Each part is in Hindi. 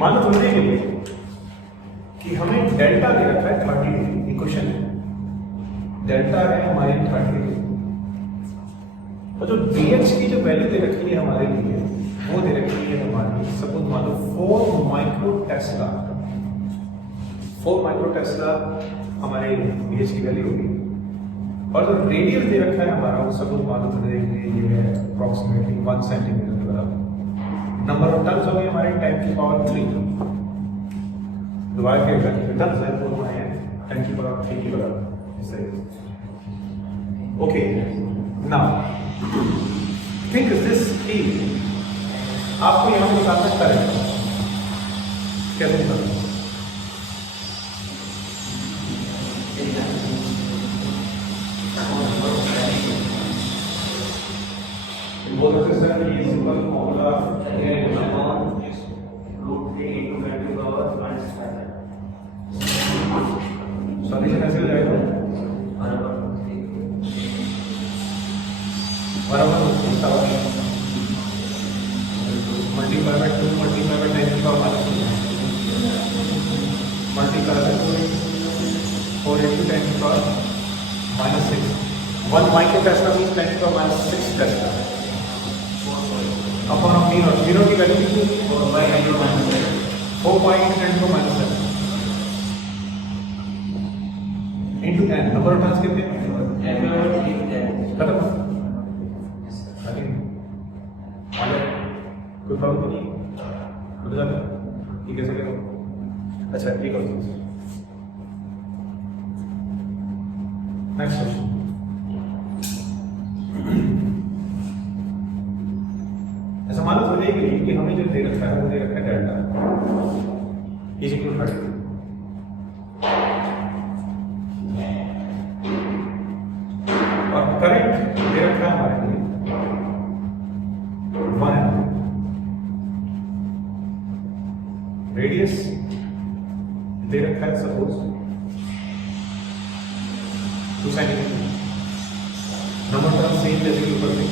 मान लो समझने के लिए कि हमें डेल्टा दे रखा है 30 डिग्री, इक्वेशन है डेल्टा है हमारी 30 डिग्री, और जो dh की जो वैल्यू दे रखी है हमारे लिए वो दे रखी है हमारी, सपोज मान लो 4 माइक्रो टेस्ला, 4 माइक्रो टेस्ला हमारे dh की वैल्यू होगी, और जो रेडियस दे रखा है हमारा वो सपोज मान लो तो ये है अप्रॉक्सीमेटली 1 सेंटीमीटर के बराबर, नंबर ऑफ टर्न्स हो गए हमारे 10 की पावर 3 डिवाइड करके टर्न्स है वो हमारे 10 की पावर 3 के बराबर इस तरीके से। ओके, नाउ थिंक दिस की आपको यहां पे बता सकता है कैसे बता बोल सकते सर ये सिंपल फॉर्मूला है √3 into 10 to the power 165 solution कैसे हो जाएगा बराबर मल्टीप्लाई बाय 2 मल्टीप्लाई बाय 10 की पावर मल्टीप्लाई बाय 4 into 10 की पावर -6 1 माइक्रो टेस्ला मींस 10 की पावर -6 टेस्ला अपॉन v0 की वैल्यू कितनी 4.10 to -7 into n number of turns कितने खत्म कोई प्रॉब्लम तो नहीं खुद जाता ये कैसे करो अच्छा ये करो नेक्स्ट क्वेश्चन ऐसा मानो तो लेके कि हमें जो दे रखा है वो दे रखा है डेल्टा इज इक्वल टू 30 और करंट दे रखा है हमारे लिए 1 एम्पीयर, रेडियस दे रखा है suppose 2 centimetre, number term same जैसे के ऊपर में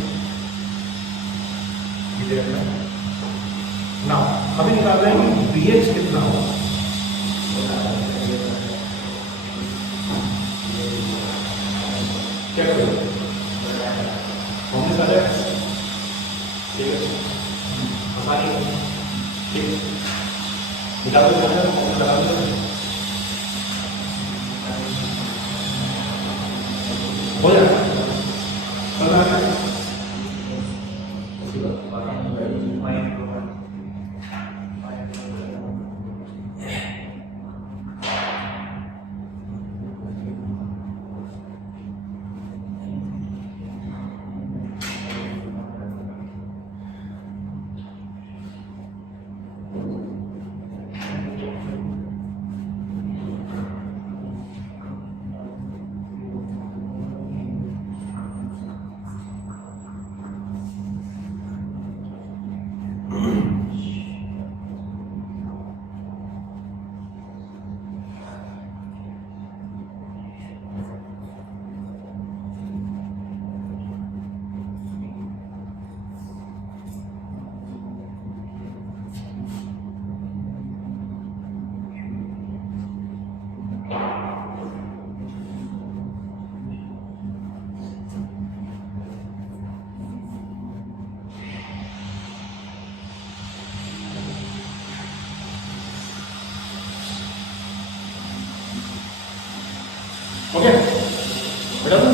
दे रखा है। नाउ हमें निकालना है कि pH कितना होगा, क्या करें हमने सारे ठीक है आसानी है ठीक निकाल दो लगा दो हो जाएगा ओके बेटा सुन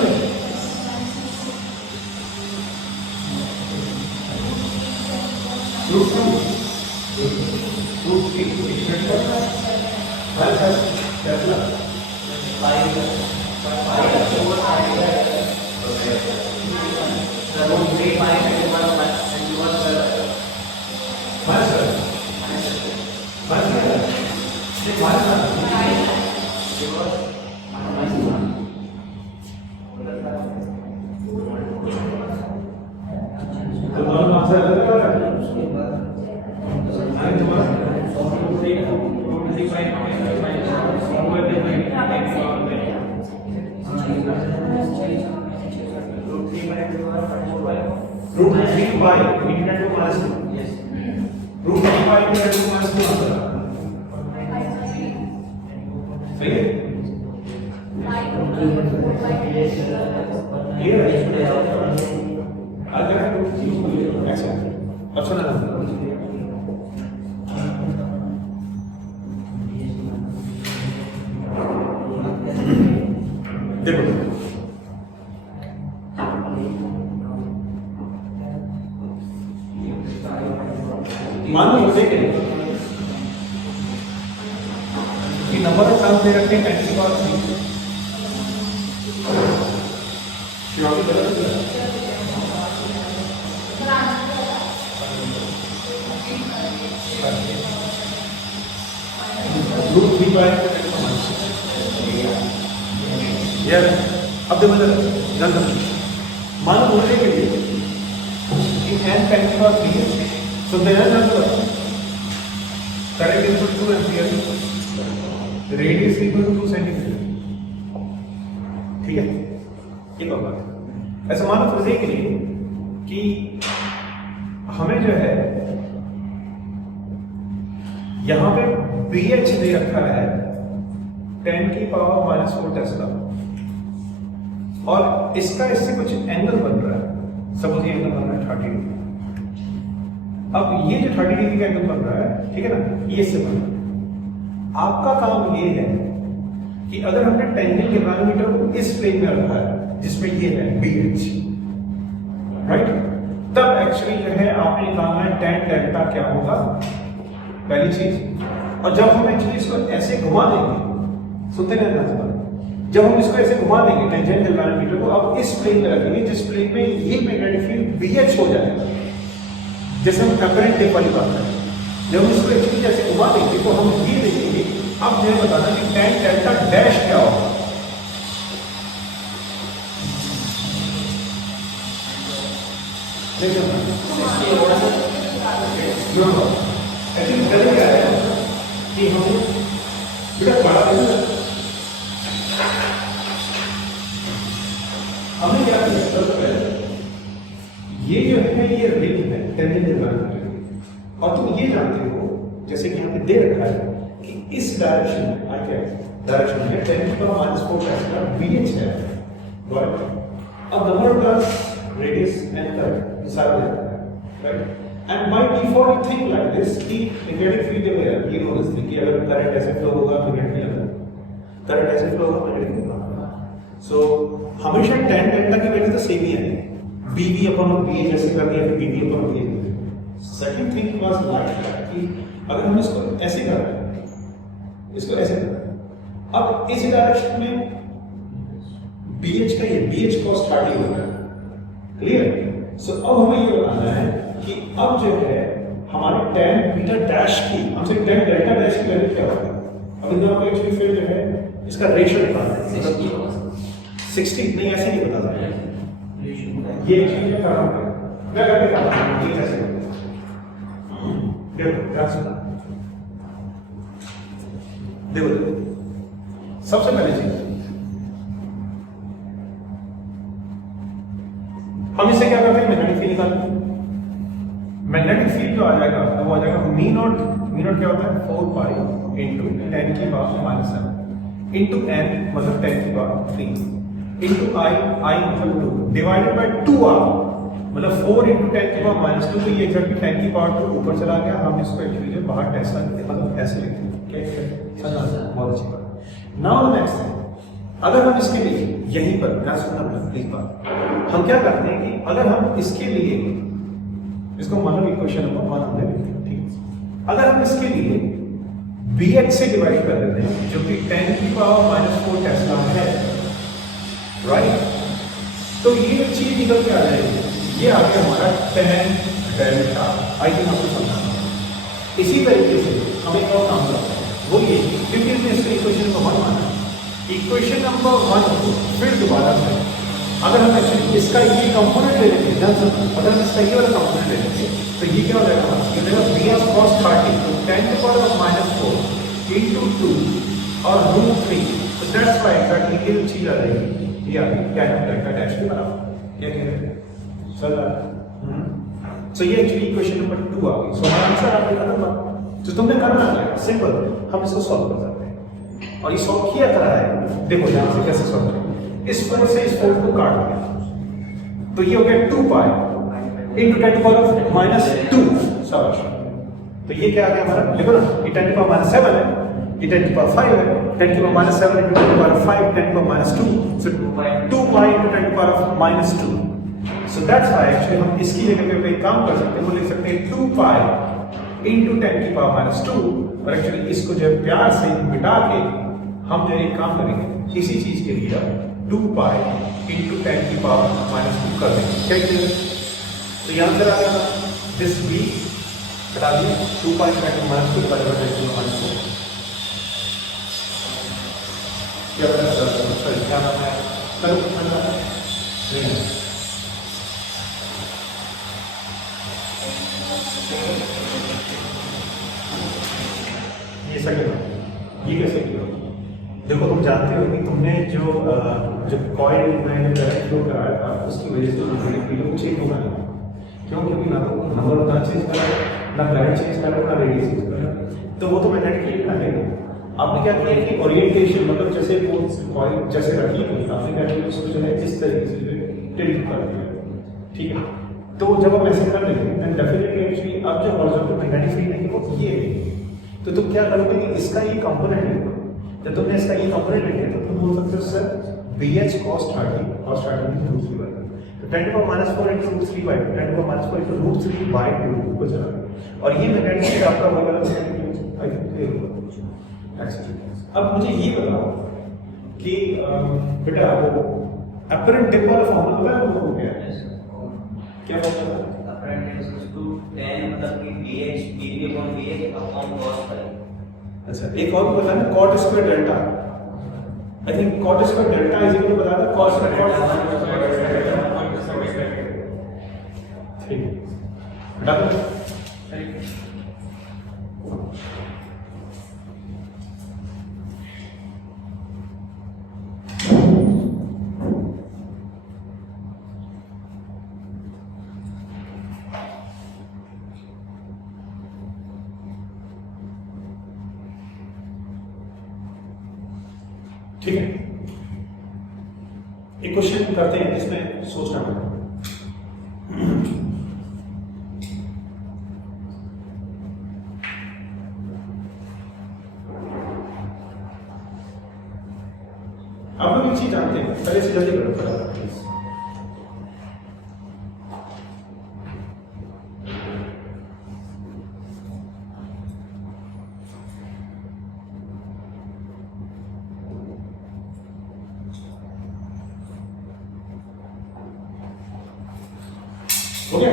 √3 by into 10 to minus 2. Yes. √3 by into 10 to minus 2 answer. Option है देखो, मान लो मुझे कि नंबर ऑफ टर्म्स दे रखे हैं 10 की पावर 3। रूट 3 बाय यार अब देखो ध्यान रखो, मान लो बोलने के लिए कि n 10 की पावर 3 है, तो देना चाहते current input 2 ampere, radius equal to 2 centimetre. ठीक है, ये बात है। ऐसा मान लो फर्ज के लिए कि हमें जो है यहां पे BH दे रखा है 10 की पावर -4 टेस्ला, और इसका इससे कुछ एंगल बन रहा है, सपोज ये एंगल बन रहा है 30 डिग्री। अब ये जो 30 डिग्री का एंगल बन रहा है, ठीक है ना, ये इससे बन रहा है। आपका काम ये है कि अगर हमने टेंजेंट के पैरामीटर को इस प्लेन में रखा है जिसमें ये है BH, राइट, तब एक्चुअली जो है आपने निकालना है tan डेल्टा क्या होगा, पहली चीज। और जब हम एक्चुअली इसको ऐसे घुमा देंगे, सुनते रहना, जब हम इसको ऐसे घुमा देंगे टेंजेंट पैरामीटर को, अब इस प्लेन में रखेंगे जिस प्लेन में ये मैग्नेटिक फील्ड BH हो जाएगा, जैसे हम अपरेंट डिप वाली बात करें। जब हम इसको एक्चुअली जैसे घुमा देंगे तो हम ये देखेंगे, अब मुझे बताना कि tan डेल्टा डैश क्या होगा। एक्चुअली पहले क्या है कि हम बेटा बड़ा हमने क्या किया, सबसे पहले ये जो है ये रिंग है टेंजेंट पैरामीटर, और तुम ये जानते हो जैसे कि यहाँ पे दे रखा है कि इस डायरेक्शन में डायरेक्शन में 10 की पावर -4 टेस्ला BH है, राइट। अब number of turns, radius and current सारा दे रखा है, right. And by default think like this कि मैग्नेटिक फील्ड है, ये नो दिस थिंग कि अगर करंट ऐसे फ्लो होगा मैग्नेटिक फील्ड, करंट ऐसे फ्लो होगा मैग्नेटिक फील्ड। सो हमेशा tan डेल्टा की वैल्यू तो सेम ही है, BB अपॉन BH जैसे कर दिया, फिर BB upon BH। Second thing was like कि अगर हम इसको ऐसे कर रहे हैं, इसको ऐसे कर रहे हैं, अब इस डायरेक्शन में BH का ये BH cos 30 होगा, क्लियर। सो अब हमें ये बताना है कि अब जो है हमारे tan बीटा डैश की, हमसे tan डेल्टा डैश की वैल्यू क्या होगी। अब इधर आपको एक्चुअली फिर जो है इसका रेशियो निकालना है, 60 नहीं ऐसे नहीं बता सकते, ये चीज मैं कर रहा हूं, मैं करके कर रहा हूं, ये कैसे देखो ध्यान सुना, देखो सबसे पहले चीज हम इसे क्या करते हैं, मैग्नेटिक फील्ड निकालते हैं। मैग्नेटिक फील्ड जो आ जाएगा वो आ जाएगा मी नॉट क्या होता है 4 पाई इंटू 10 की पावर -7 इंटू n मतलब 10 की पावर 3 इंटू i मतलब 2 डिवाइडेड बाय 2r मतलब 4 इंटू 10 की पावर -2, तो ये एग्जैक्टली 10 की पावर 2 ऊपर चला गया। हम इसको एक्चुअली जो बाहर टेस्ला लिखते हैं, मतलब ऐसे लिखते हैं, क्या बहुत अच्छी बात। नाउ नेक्स्ट अगर हम इसके लिए यहीं पर क्या सुनना प्लीज बात, हम क्या करते हैं कि अगर हम इसके लिए इसको मानो इक्वेशन नंबर 1 हमने लिखी, ठीक। अगर हम इसके लिए BH से डिवाइड कर देते हैं जो कि 10 की पावर -4 टेस्ला है, राइट, तो ये चीज निकल के आ जाएगी, ये आ गया हमारा tan डेल्टा। आई थिंक आपको समझना। इसी तरीके से हम एक और काम करते हैं, वो ये क्योंकि हमने इसको इक्वेशन नंबर 1 माना, इक्वेशन नंबर 1 फिर दोबारा से अगर हम इसका ये कंपोनेंट ले लेंगे, अगर हम इसका ये वाला कंपोनेंट ले लेंगे तो ये क्या हो जाएगा, ये देखो BH cos 30 तो 10 की पावर -4 into 2 और √3, तो दैट्स व्हाई एग्जैक्टली ये चीज आ जाएगी, ये आ गई क्या है डेल्टा डैश के बराबर। क्या कह रहे हैं सर, सो ये एक्चुअली इक्वेशन नंबर 2 आ गई। सो हमारा आंसर आपने खत्म। तो तुमने करना क्या है, सिंपल, हम इसको सॉल्व कर सकते हैं, और ये सॉल्व किया करा है। देखो ध्यान से कैसे सॉल्व करें, इस 4 से इस 4 को काट दिया तो ये हो गया 2 pi into 10 to power minus 2। तो ये क्या आ गया हमारा, लिखो ना, ये 10 टू पावर माइनस 7 है, ये 10 टू पावर 5 है, 10 to power minus 7 into 10 to power 5, 10 to power minus 2, so 2 pi into 10 to power minus 2। So that's why actually हम इसकी जगह पे एक काम कर सकते हैं, वो लिख सकते हैं 2 pi इंटू 10 की पावर माइनस 2, और एक्चुअली इसको जो है प्यार से मिटा के हम जो एक काम करेंगे इसी चीज के लिए 2 pi इंटू 10 की पावर माइनस 2 कर देंगे। क्या करेंगे, तो यहाँ से आ गया दिस b हटा दिए, 2 pi इंटू 10 की माइनस 2 बराबर 10 की माइनस 2। क्या बना सर, क्या बना नहीं, ये सही है, ये कैसे किया? देखो तुम जानते हो कि तुमने जो कॉइल में करंट फ्लो कराया था उसकी वजह से मैग्नेटिक फील्ड चेंज होगा नहीं, क्यों? क्योंकि ना तो नंबर उतना चेंज कर रहा है, ना करंट चेंज कर रहा है, ना रेडियस चेंज कर रहा है, तो वो तो मैग्नेटिक फील्ड का है। आपने क्या किया कि ओरिएंटेशन मतलब जैसे वो कॉइल जैसे रखी हुई, आपने क्या किया उसको जो है इस तरीके से जो है टिल्ट कर दिया, ठीक है? तो जब हम ऐसे कर देंगे देन डेफिनेटली एक्चुअली अब जो हॉरिजॉन्टल मैग्नेटिक फील्ड है वो ये है, तो तुम क्या करोगे कि इसका ये कंपोनेंट है, जब तुमने इसका ये कंपोनेंट लिया तो तुम बोल सकते हो सर BH cos 30 की दूसरी बात, तो 10 to minus 4 into root 3 by 10 to minus 4 into root 3 by 2 को चला, और ये मैग्नेटिक फील्ड आपका होगा आई थिंक क्लियर होगा। अब मुझे ये बताओ कि बेटा वो अपरेंट डिप वाला फॉर्मूला पता है वो क्या है? क्या फॉर्मूला है? अपरेंट इज टू 10 मतलब कि BH dV upon BH upon cos phi। अच्छा, एक और पता है cot square delta, I think cot square delta is equal to बता दो cos ठीक है, बता दो ठीक है। एक क्वेश्चन करते हैं जिसमें सोचना पड़ेगा। आप लोग एक चीज जानते हैं, पहले से जल्दी करो प्लीज। हो गया?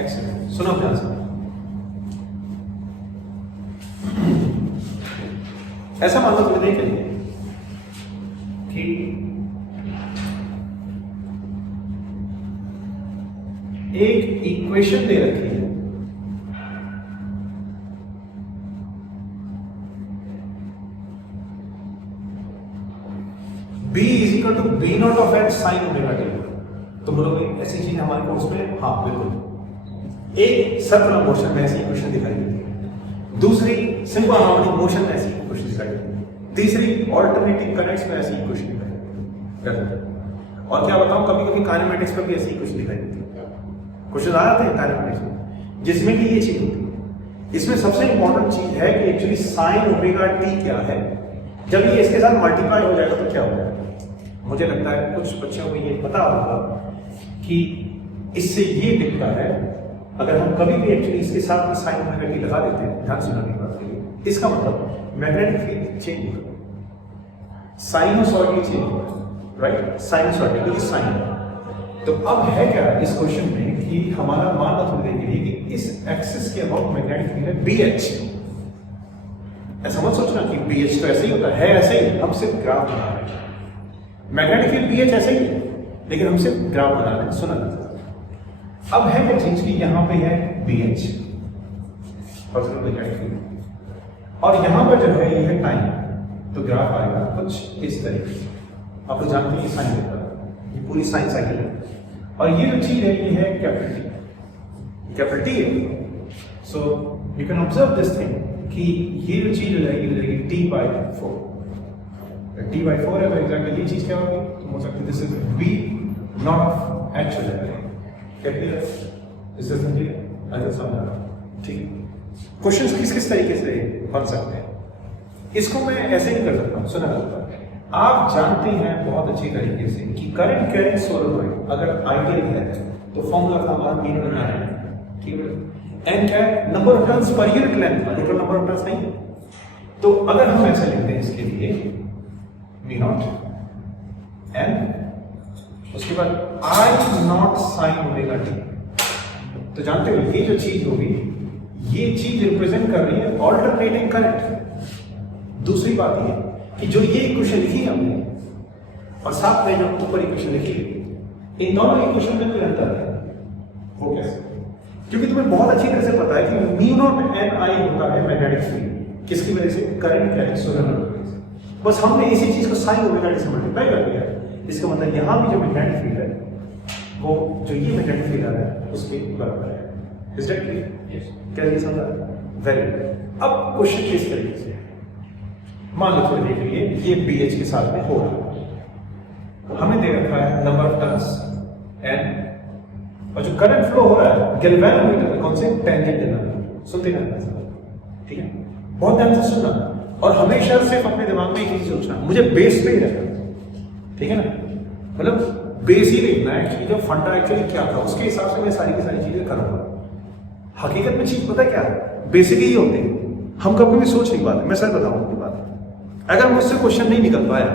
एक्सीलेंट, सुनो ध्यान से। ऐसा मान लो तुम्हें कहिए कि एक इक्वेशन दे रखी है, B is equal to B naught of H sine omega T. तो बोलोगे ऐसी चीज हमारे कोर्स में, हाँ बिल्कुल। एक सर्कुलर मोशन में ऐसी इक्वेशन दिखाई देती है, दूसरी सिंपल हार्मोनिक मोशन में ऐसी इक्वेशन दिखाई देती है, तीसरी ऑल्टरनेटिंग करंट्स में ऐसी इक्वेशन दिखाई देती है, और क्या बताऊं कभी कभी काइनेमेटिक्स पर भी ऐसी इक्वेशन दिखाई देती है। क्वेश्चन आ जाते हैं काइनेमेटिक्स में जिसमें कि ये चीज होती है। इसमें सबसे इंपॉर्टेंट चीज है कि एक्चुअली साइन ओमेगा टी क्या है, जब ये इसके साथ मल्टीप्लाई हो जाएगा तो क्या होगा। मुझे लगता है कुछ बच्चों को ये पता होगा कि इससे ये दिखता है, अगर हम कभी भी एक्चुअली इसके साथ में साइन ओमेगा टी लगा देते हैं, ध्यान सुनने की बात के लिए, इसका मतलब मैग्नेटिक फील्ड चेंज होगा, साइनोसॉइडली चेंज होगा, राइट? Sinusoidally sign. तो अब है क्या इस क्वेश्चन में कि हमारा मानना थोड़ी देर के लिए कि इस एक्सिस के अबाउट मैग्नेटिक फील्ड है BH। ऐसा मत सोचना कि BH तो ऐसे ही होता है ऐसे ही, हम सिर्फ ग्राफ बना रहे हैं। मैग्नेटिक फील्ड BH ऐसे ही है, लेकिन हम सिर्फ ग्राफ बना रहे हैं। सुना अब है क्या चीज की यहाँ पे है BH और मैग्नेटिक फील्ड, और यहाँ पर जो है ये है टाइम, तो ग्राफ आएगा कुछ इस तरीके से। आप लोग जानते हैं साइन होता है, ये पूरी साइन साइकिल है, और ये जो चीज है ये है कैपिटल T है। So you can observe this thing कि ये जो चीज हो जाएगी T/4 है, तो एग्जैक्टली ये चीज क्या होगी, तो हो सकती है this is B naught of actual levelling. क्या क्लियर? इससे समझिए, अगर समझा ठीक। क्वेश्चंस किस किस तरीके से बन सकते हैं, इसको मैं ऐसे ही कर सकता हूँ। सुना होगा, आप जानते हैं बहुत अच्छी तरीके से कि करंट कैरिंग सोलेनॉइड अगर आइडियल है तो फॉर्मूला का हमारा मीन बना है, ठीक है। एन क्या है? Number of turns per unit length, total number of turns नहीं। तो अगर हम ऐसे लिखते हैं इसके लिए वी नॉट एन, उसके बाद आई नॉट साइन ओमेगा टी। तो जानते हो ये जो चीज होगी, ये चीज रिप्रेजेंट कर रही है ऑल्टरनेटिंग करंट। दूसरी बात ये कि जो ये इक्वेशन लिखी हमने और साथ में जो ऊपर इक्वेशन लिखी, इन दोनों इक्वेशन में कोई अंतर है। वो कैसे? क्योंकि तुम्हें बहुत अच्छी तरह से पता है कि म्यू नॉट एन आई होता है मैग्नेटिक फील्ड, किसकी वजह से? Current carrying solenoid. बस हमने इसी चीज को साइन ओमेगा टी से मल्टीप्लाई कर दिया। इसका मतलब यहां भी जो मैग्नेटिक फील्ड है वो जो ये मैग्नेटिक फील्ड आ रहा है उसके बराबर है। Is that clear? यस। क्या ये समझा? Very good. अब क्वेश्चन किस तरीके से, मान लो थोड़ी देर के लिए ये BH के साथ में हो रहा है, हमें दे रखा है नंबर ऑफ टर्न्स n, और जो करंट फ्लो हो रहा है गैल्वेनोमीटर में कौन से? Tangent denominator. सुनते ना, ठीक है, बहुत ध्यान से सुनना और हमेशा सिर्फ अपने दिमाग में एक चीज सोचना, मुझे बेस पे ही रखना, ठीक है ना। मतलब बेस ही देखना है कि जो फंडा एक्चुअली क्या था, उसके हिसाब से मैं सारी की सारी चीजें करूंगा। हकीकत में चीज पता क्या है? बेसिक ही होते हैं, हम कभी भी सोच नहीं पाते। मैं सर बताऊं अपनी बात, अगर मुझसे क्वेश्चन नहीं निकल पाया,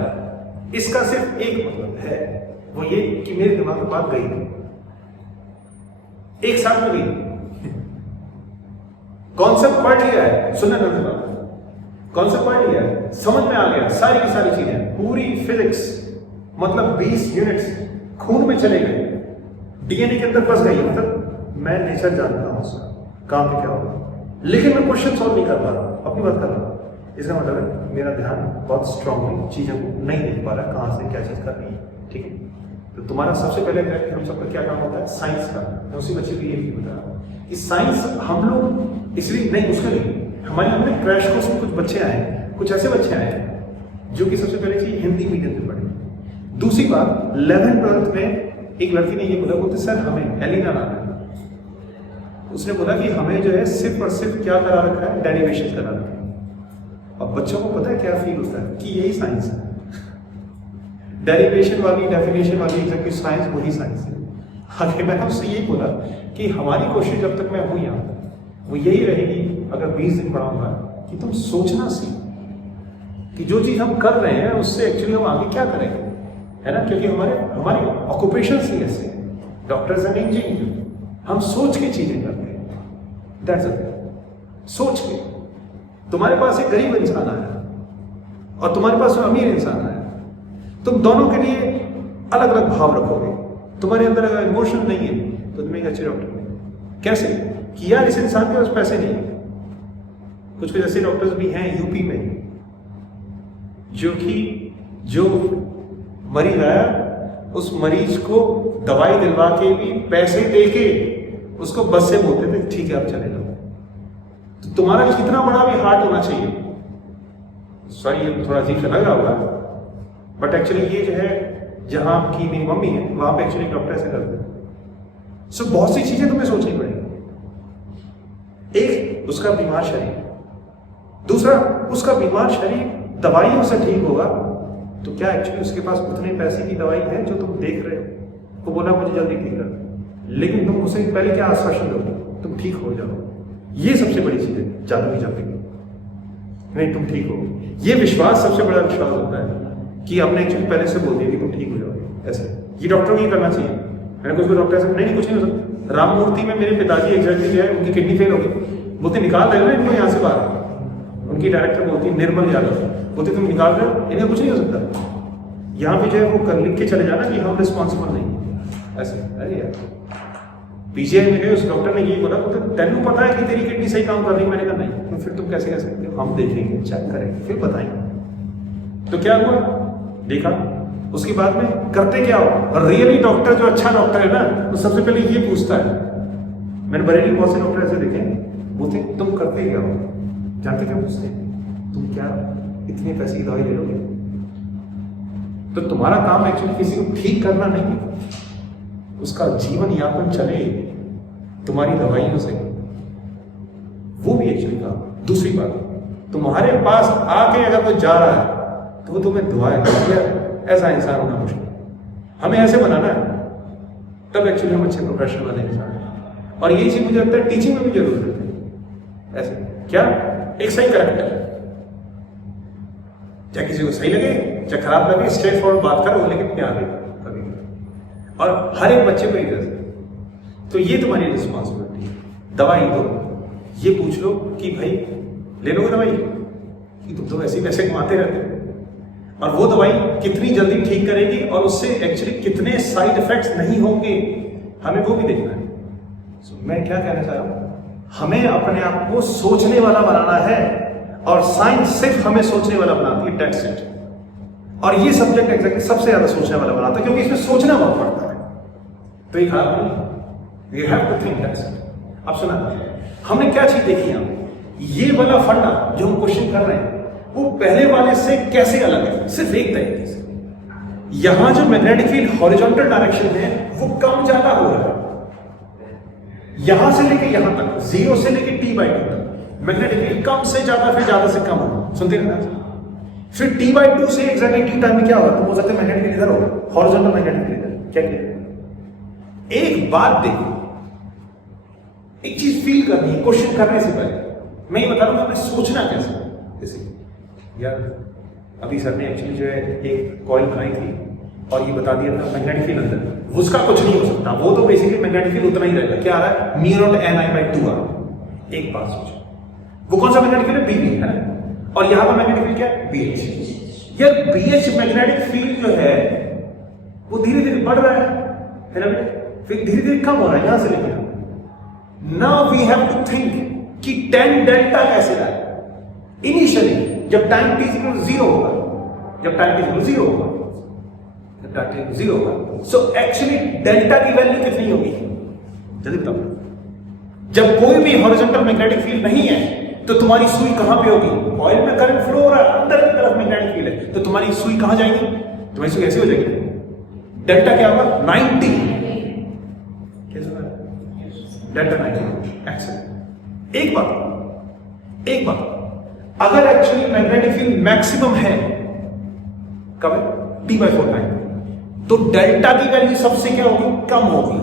इसका सिर्फ एक मतलब है, वो ये कि मेरे दिमाग में बात गई, एक साथ में गई, कॉन्सेप्ट पढ़ लिया है, सुनना मेरी बात, कॉन्सेप्ट पढ़ लिया है, समझ में आ गया सारी की सारी चीजें, पूरी फिजिक्स मतलब 20 यूनिट्स खून में चले गए, डीएनए के अंदर फंस गई, मतलब मैं नेचर जानता हूं उसका काम में क्या होगा, लेकिन मैं क्वेश्चन सॉल्व नहीं कर पा रहा, अपनी बात कर रहा हूं। इसका मतलब है मेरा ध्यान बहुत स्ट्रांगली चीजों को नहीं देख पा रहा, कहां से क्या चीज करनी है, ठीक है। तो तुम्हारा सबसे पहले हम सबका क्या काम होता है? साइंस का। मैं उसी बच्चे को ये भी बता रहा हूँ कि साइंस हम लोग इसलिए नहीं, उसका नहीं, हमारे हमने क्रैश कोर्स में कुछ बच्चे आए, कुछ ऐसे बच्चे आए जो कि सबसे पहले चीज हिंदी मीडियम से पढ़े। दूसरी बात, 11th-12th में एक लड़की ने ये बोला, बोलते सर हमें, एलिना नाम है, उसने बोला कि हमें जो है सिर्फ और सिर्फ क्या करा रखा है? डेरिवेशन करा रखा है। अब बच्चों को पता है क्या फील होता है कि यही साइंस है, डेरिवेशन वाली, डेफिनेशन वाली एग्जैक्टली साइंस, वही साइंस है। अगर मैंने उससे यही बोला कि हमारी कोशिश जब तक मैं हूं यहाँ, वो यही रहेगी, अगर 20 दिन पढ़ाऊंगा, कि तुम सोचना सीख कि जो चीज हम कर रहे हैं उससे एक्चुअली हम आगे क्या करेंगे, है ना। क्योंकि हमारी ऑक्यूपेशन ही ऐसे, डॉक्टर्स एंड इंजीनियर, हम सोच के चीजें करते हैं, दैट्स इट। सोच के तुम्हारे पास एक गरीब इंसान आया और तुम्हारे पास अमीर इंसान आया, तुम दोनों के लिए अलग अलग भाव रखोगे। तुम्हारे अंदर अगर इमोशन नहीं है तो तुम एक अच्छे डॉक्टर नहीं। कैसे? कि यार इस इंसान के पास पैसे नहीं है। कुछ कुछ ऐसे डॉक्टर्स भी हैं यूपी में जो मरीज आया, उस मरीज को दवाई दिलवा के भी पैसे देके उसको बस से बोलते थे ठीक है आप चले जाओ। तो तुम्हारा कितना बड़ा भी हार्ट होना चाहिए। सॉरी ये थोड़ा अजीब सा लग रहा होगा, बट एक्चुअली ये जो है जहां की मेरी मम्मी है वहां पे एक्चुअली डॉक्टर ऐसे करते हैं। सो बहुत सी चीजें तुम्हें सोचनी पड़ेगी। एक उसका बीमार शरीर, दूसरा उसका बीमार शरीर दवाइयों से ठीक होगा तो क्या एक्चुअली उसके पास उतने पैसे की दवाई है जो तुम देख रहे हो? वो बोला मुझे जल्दी ठीक कर, लेकिन तुम उसे पहले क्या आश्वासन दोगे? तुम ठीक हो जाओ। ये सबसे बड़ी चीज है जादू की जाती नहीं, तुम ठीक हो। ये विश्वास सबसे बड़ा विश्वास होता है कि आपने एक्चुअली पहले से बोल दिया कि तुम ठीक हो जाओगे। ऐसे ये डॉक्टर को ये करना चाहिए। मैंने कुछ डॉक्टर से नहीं कुछ नहीं हो सकता। राम मूर्ति में मेरे पिताजी एग्जैक्टली जो है उनकी किडनी फेल हो गई, बोलते निकाल रहे हो इनको यहाँ से बाहर। उनकी डायरेक्टर बोलती निर्मल यादव, बोलते तुम निकाल रहे हो, इन्हें कुछ नहीं हो सकता। यहाँ पे जो है वो कर लिख के चले जाना कि हम रिस्पॉन्सिबल नहीं। ऐसे अरे यार पीजीआई में गए, उस डॉक्टर ने ये बोला, बोलते तेनू पता है कि तेरी किडनी सही काम कर रही है? मैंने कहा नहीं। तो फिर तुम कैसे कह सकते हो? हम देखेंगे, चेक करेंगे, फिर बताएंगे। तो क्या हुआ देखा, उसके बाद में करते क्या हो। और रियली डॉक्टर जो अच्छा डॉक्टर है ना, तो सबसे पहले ये पूछता है। मैंने बरेली बहुत से डॉक्टर ऐसे देखे, बोलते तुम करते क्या हो? जानते क्या पूछते? तुम क्या इतने पैसे की दवाई ले लोगे? तो तुम्हारा काम एक्चुअली किसी को ठीक करना नहीं है, उसका जीवन यापन चले तुम्हारी दवाइयों से, वो भी एक्चुअली काम। दूसरी बात, तुम्हारे पास आके अगर कोई जा रहा है तो वो तुम्हें दुआएं यार ऐसा इंसान होना मुश्किल, हमें ऐसे बनाना है, तब एक्चुअली हम अच्छे प्रोफेशनल वाले इंसान हैं। और यही चीज मुझे लगता है टीचिंग में भी जरूर है। ऐसे क्या एक सही करेक्टर, चाहे किसी को सही लगे चाहे खराब लगे, स्ट्रेट फॉरवर्ड बात करो लेकिन प्यार कभी, और हर एक बच्चे को एक तो ये तुम्हारी रिस्पॉन्सिबिलिटी है। दवाई दो, ये पूछ लो कि भाई ले लोगे दवाई, कि तुम तो वैसे ही पैसे कमाते रहते हो, और वो दवाई कितनी जल्दी ठीक करेगी और उससे एक्चुअली कितने साइड इफेक्ट्स नहीं होंगे, हमें वो भी देखना है। मैं क्या कहना चाह रहा हूं, हमें अपने आप को सोचने वाला बनाना है, और साइंस सिर्फ हमें सोचने वाला बनाती है, दैट्स इट। और ये सब्जेक्ट एग्जैक्टली सबसे ज्यादा सोचने वाला बनाता है, क्योंकि इसमें सोचना बहुत पड़ता है। तो ये खराब नहीं, you have to think, that's it. अब सुना, हमने क्या चीज देखी है, ये वाला फंडा जो हम क्वेश्चन कर रहे हैं वो पहले वाले से कैसे अलग है, सिर्फ एक तरीके से। यहां जो मैग्नेटिक फील्ड हॉरिजॉन्टल डायरेक्शन है वो कम ज्यादा हो रहा है, यहां से लेके यहां तक, 0 से लेके t/2 तक मैग्नेटिक फील्ड कम से ज्यादा, फिर ज्यादा से कम हो। सुनते हैं ना? फिर t/2 से एग्जैक्टली t टाइम में क्या होगा, तो हो सकता है मैग्नेटिक फील्ड इधर हो, हॉरिजॉन्टल मैग्नेटिक फील्ड इधर। क्या किया, एक बात देखो, एक चीज फील करनी है क्वेश्चन करने से पहले। मैं ये बता रहा हूं हमें सोचना कैसे। जैसे यार अभी सर ने एक्चुअली जो है एक कॉइल बनाई थी और ये बता दिया था मैग्नेटिक फील्ड अंदर, उसका कुछ नहीं हो सकता, वो तो बेसिकली मैग्नेटिक फील्ड उतना ही रहेगा। क्या आ रहा है, μ0 Ni/2r। एक बात सोचो, वो कौन सा मैग्नेटिक फील्ड है, BB है ना, और यहां पर मैग्नेटिक फील्ड क्या है, BH। यार BH मैग्नेटिक फील्ड जो है वो धीरे धीरे बढ़ रहा है ना, फिर धीरे धीरे कम हो रहा है यहां से लेकर। Now we have to think कि tan डेल्टा कैसे आए। इनिशियली जब टाइम t 0 होगा, जब टाइम t 0 होगा, जब टाइम t 0 होगा, सो एक्चुअली डेल्टा की वैल्यू कितनी होगी, जल्दी बताओ। जब कोई भी हॉरिजॉन्टल मैग्नेटिक फील्ड नहीं है तो तुम्हारी सुई कहां पे होगी, कॉइल में करंट फ्लो हो रहा है, अंदर की तरफ मैग्नेटिक फील्ड है, तो तुम्हारी सुई कहां जाएगी, तुम्हारी सुई ऐसे हो जाएगी, डेल्टा क्या होगा, 90। कैसे होगा, डेल्टा 90। एक्सेलेंट। एक बात, अगर एक्चुअली मैग्नेटिक फील्ड मैक्सिमम है कब है, t/4 टाइम, तो डेल्टा की वैल्यू सबसे क्या होगी, कम होगी।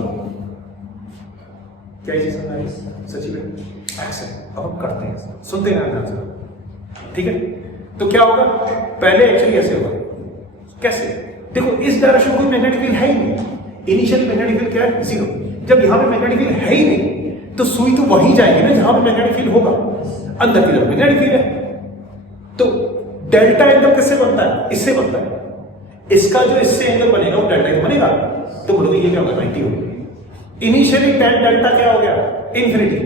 क्या चीज समझ आई सची में? एक्सेलेंट। अब हम करते हैं, सुनते हैं आंसर, ठीक है। तो क्या होगा, पहले एक्चुअली ऐसे होगा, कैसे देखो, इस डायरेक्शन में कोई मैग्नेटिक फील्ड है ही नहीं, इनिशियल मैग्नेटिक फील्ड क्या है, 0। जब यहां पे मैग्नेटिक फील्ड है ही नहीं तो सुई तो वहीं जाएगी ना जहां पे मैग्नेटिक फील्ड होगा, अंदर की तरफ मैग्नेटिक फील्ड है। तो डेल्टा एंगल किससे बनता है, इससे बनता है, इसका जो इससे एंगल बनेगा वो डेल्टा बनेगा। तो बोलोगे ये क्या होगा, 90 होगा। इनिशियली tan डेल्टा क्या हो गया, इंफिनिटी,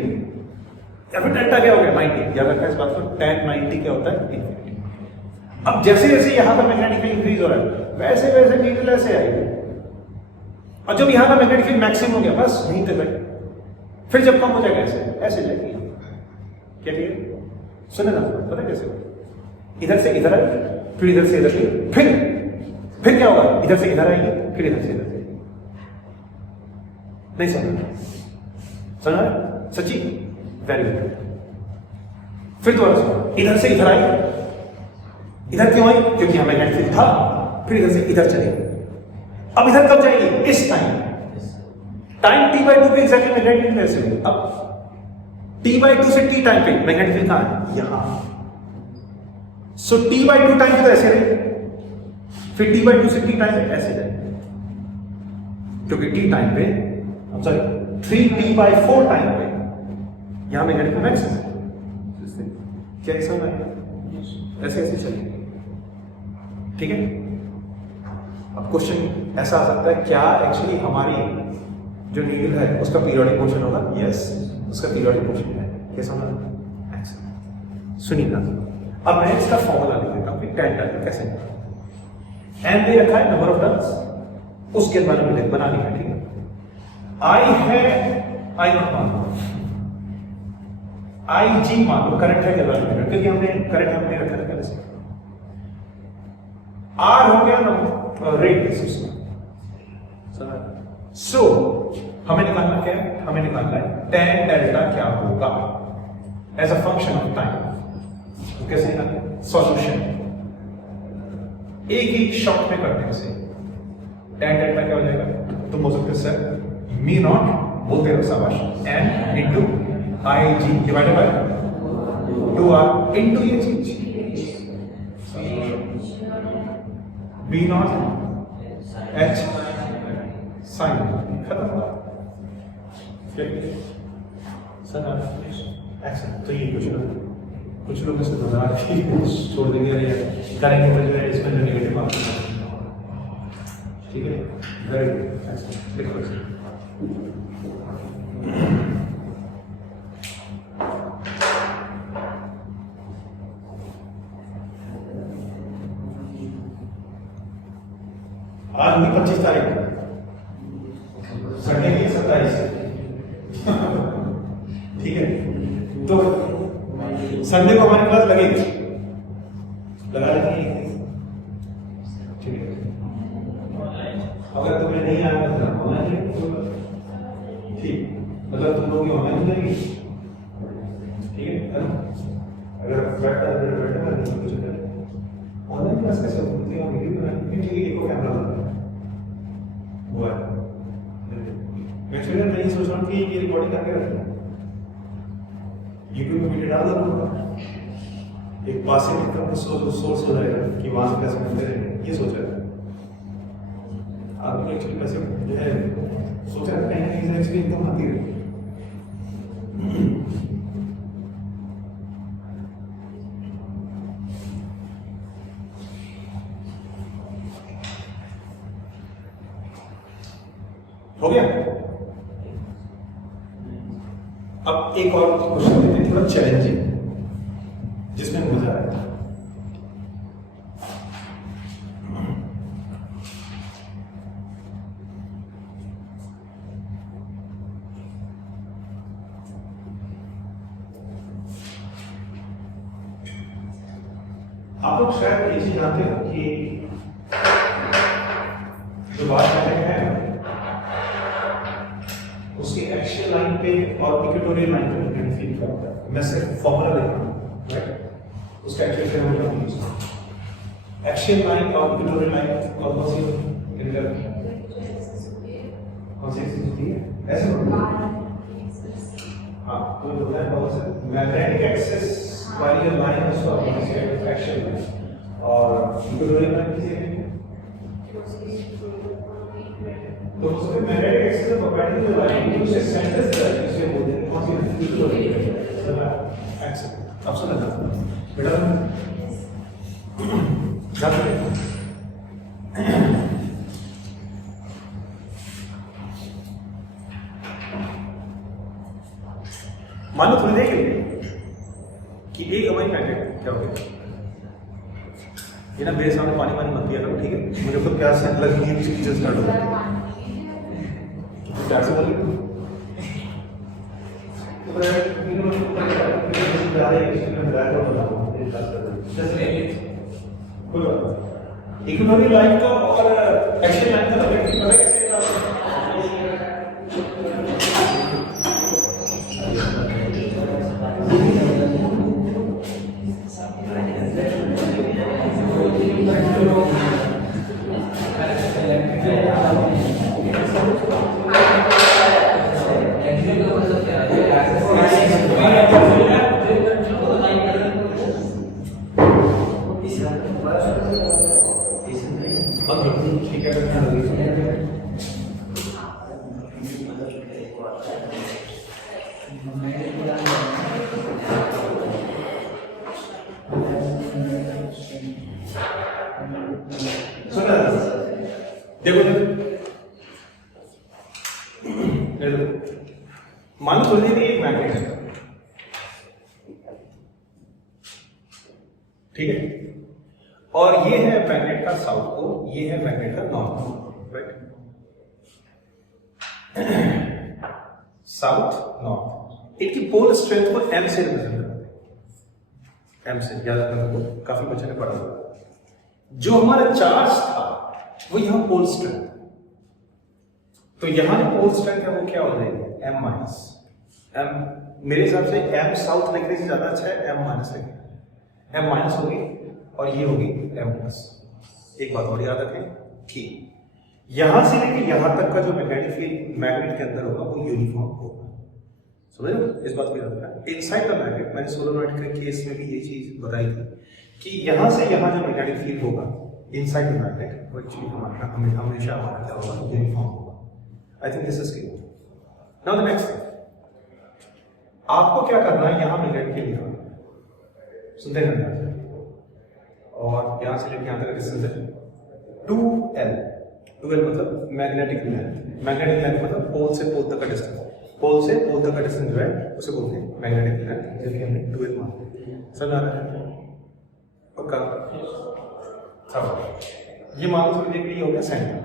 या फिर डेल्टा क्या हो गया, 90। याद रखा इस बात को, tan 90 क्या होता है, इंफिनिटी। अब जैसे जैसे यहां पर मैग्नेटिक फील्ड इंक्रीज हो रहा है वैसे वैसे नीडल ऐसे आएगी, और जब यहां का मैग्नेटिक फील्ड मैक्सिमम हो गया बस वहीं तक है, फिर जब कम हो जाएगा ऐसे ऐसे जाएगी। क्या किया, सुने ना, पता कैसे हो, इधर से इधर आएगी, फिर इधर से इधर, फिर क्या होगा, इधर से इधर आएगी, फिर इधर से इधर। नहीं समझ सच्ची, वेरी गुड। फिर दोबारा सुनो, इधर से इधर आई, इधर क्यों आई, क्योंकि यहां मैग्नेटिक फील्ड था, फिर इधर से इधर चली। अब इधर कब जाएगी, इस टाइम t/2 पे एग्जैक्टली मैग्नेटिक फील्ड ऐसे। अब t/2 से t टाइम पे मैग्नेटिक फील्ड कहां है, यहां। सो t/2 टाइम पे तो ऐसे रहे, फिर t/2 से t टाइम पे ऐसे जाए, क्योंकि t टाइम पे, सॉरी 3t/4 टाइम पे यहां मैग्नेटिक फील्ड मैक्सिमम है। क्या ऐसा है, ऐसे ऐसे चलेगी, ठीक है। अब क्वेश्चन ऐसा आ सकता है, क्या एक्चुअली हमारी जो नीडल है उसका पीरियोडिक मोशन होगा, यस, उसका पीरियोडिक मोशन है। कैसा होगा, एक्सेलेंट। सुनिए ना, अब मैं इसका फॉर्मूला लिख देता हूं, tan डेल्टा कैसे, n दे रखा है नंबर ऑफ टर्न्स, उसके बारे में बना लिया, ठीक है। I है I0 मान लो, IG मान लो, करंट है कैलोरीमीटर, क्योंकि हमने करंट हमने रखा था पहले से। R हो गया ना रेट, सो हमें निकालना क्या है? हमें निकालना है tan डेल्टा क्या होगा as a function of time. तो कैसे निकालें? सॉल्यूशन एक ही शॉट में करने से tan डेल्टा क्या हो जाएगा? तुम बोल सकते हो सर मी नॉट, बोलते रहो शाबाश, n इंटू आई जी डिवाइडेड बाय 2r इंटू ये चीज बी नॉट एच साइन, खत्म हुआ। सर एक्शन तो ये कुछ लोग इसे मजाक ही छोड़ देंगे या करेंगे तो जो है इसमें जो नेगेटिव मार्क्स, ठीक है, वेरी गुड, एक्शन लिखो। आज होगी 25 तारीख, संडे की 27, ठीक है। तो संडे को हमारी क्लास लगेगी, लगा लेंगे, ठीक है। अगर तुम्हें नहीं आया तो ऑनलाइन, ठीक, मतलब तुम लोग ऑनलाइन मिलेगी, ठीक है। अगर ऑनलाइन क्लास कैसे होती है? वीडियो बनानी, ठीक है, एक कैमरा हुआ है। एक्चुअली मैं ये सोच रहा हूँ कि ये रिकॉर्डिंग करके रखूँ, यूट्यूब में वीडियो डाल दूँगा, एक पासिव इनकम का सोर्स हो जाएगा कि वहाँ से पैसे मिलते रहेंगे, ये सोच रहा है। आप एक्चुअली पैसे जो है सोच रहे हैं कहीं ना कहीं से एक्चुअली इनकम आती रहेगी। हो गया। अब एक और क्वेश्चन देते हैं, थोड़ा चैलेंजिंग, जिसमें मजा आया। आप लोग शायद ये चीज जानते हो कि जो बात करते हैं उसकी एक्शन लाइन पे और इक्वेटोरियल लाइन पे डिफरेंट फील करता है। मैं सिर्फ फॉर्मूला लिख रहा हूँ, राइट? उसका एक्चुअल क्या होगा? एक्शन लाइन और इक्वेटोरियल लाइन और कौन सी होती है? ऐसे होती है। हाँ, तो होता है बहुत से मैग्नेटिक एक्सिस वाली जो लाइन है उसको अपन से एक्शन लाइन, और इक्वेटोरियल लाइन किसे तो उसके मैग्नेटिक एक्सिस पर परपेंडिकुलर लाइन उससे सेंटर से इसे बोलते हैं कौन सी एक्सिस। अब सुन लेना बेटा, मान लो थोड़ी देर के लिए कि एक हमारी पैकेट क्या हो गया, ये ना मेरे सामने पानी पानी मत दिया करो, ठीक है? मुझे तो प्यास लगनी है, चीजें स्टार्ट हो गई प्यार से बोलिए। इकोनॉमिक लाइन का और एक्शन लाइन का पता कैसे? देखो मान लो थोड़ी देर एक मैग्नेट है, ठीक है, और ये है मैग्नेट का साउथ पोल, ये है मैग्नेट का north pole, right? South north, इनकी पोल स्ट्रेंथ को m से रिप्रेजेंट करते हैं, m से, याद रखना, काफी बच्चे ने पढ़ा हुआ। जो हमारा चार्ज था वो यहां पोल स्ट्रेंथ, तो यहां जो पोल स्ट्रेंथ है वो क्या हो जाएगी, m माइनस m। मेरे हिसाब से m साउथ लिखने से ज्यादा अच्छा है m माइनस लिखना। m माइनस होगी और ये होगी m प्लस। एक बात और याद रखें कि यहां से लेके यहां तक का जो मैग्नेटिक फील्ड मैग्नेट के अंदर होगा वो यूनिफॉर्म होगा। समझ रहे हो, इस बात को याद रखना। इनसाइड द मैग्नेट, मैंने सोलेनॉइड के केस में भी ये चीज बताई थी कि यहां से यहां जो मैग्नेटिक फील्ड होगा इनसाइड द मैग्नेट वो एक्चुअली हमेशा हमारा क्या होगा, यूनिफॉर्म होगा। I think this is clear. Now the next thing, आपको क्या करना है, यहां मैग्नेट के लिए सुनते रहना, और यहां से लेके यहां तक डिस्टेंस है 2L। 2L मतलब मैग्नेटिक लेंथ। मैग्नेटिक लेंथ मतलब पोल से पोल तक का डिस्टेंस। पोल से पोल तक का डिस्टेंस जो है उसे बोलते हैं मैग्नेटिक लेंथ, जैसे हमने 2L मान समझ आ रहा है पक्का। सब ये मान लो थोड़ी देर के लिए हो गया सेंटर,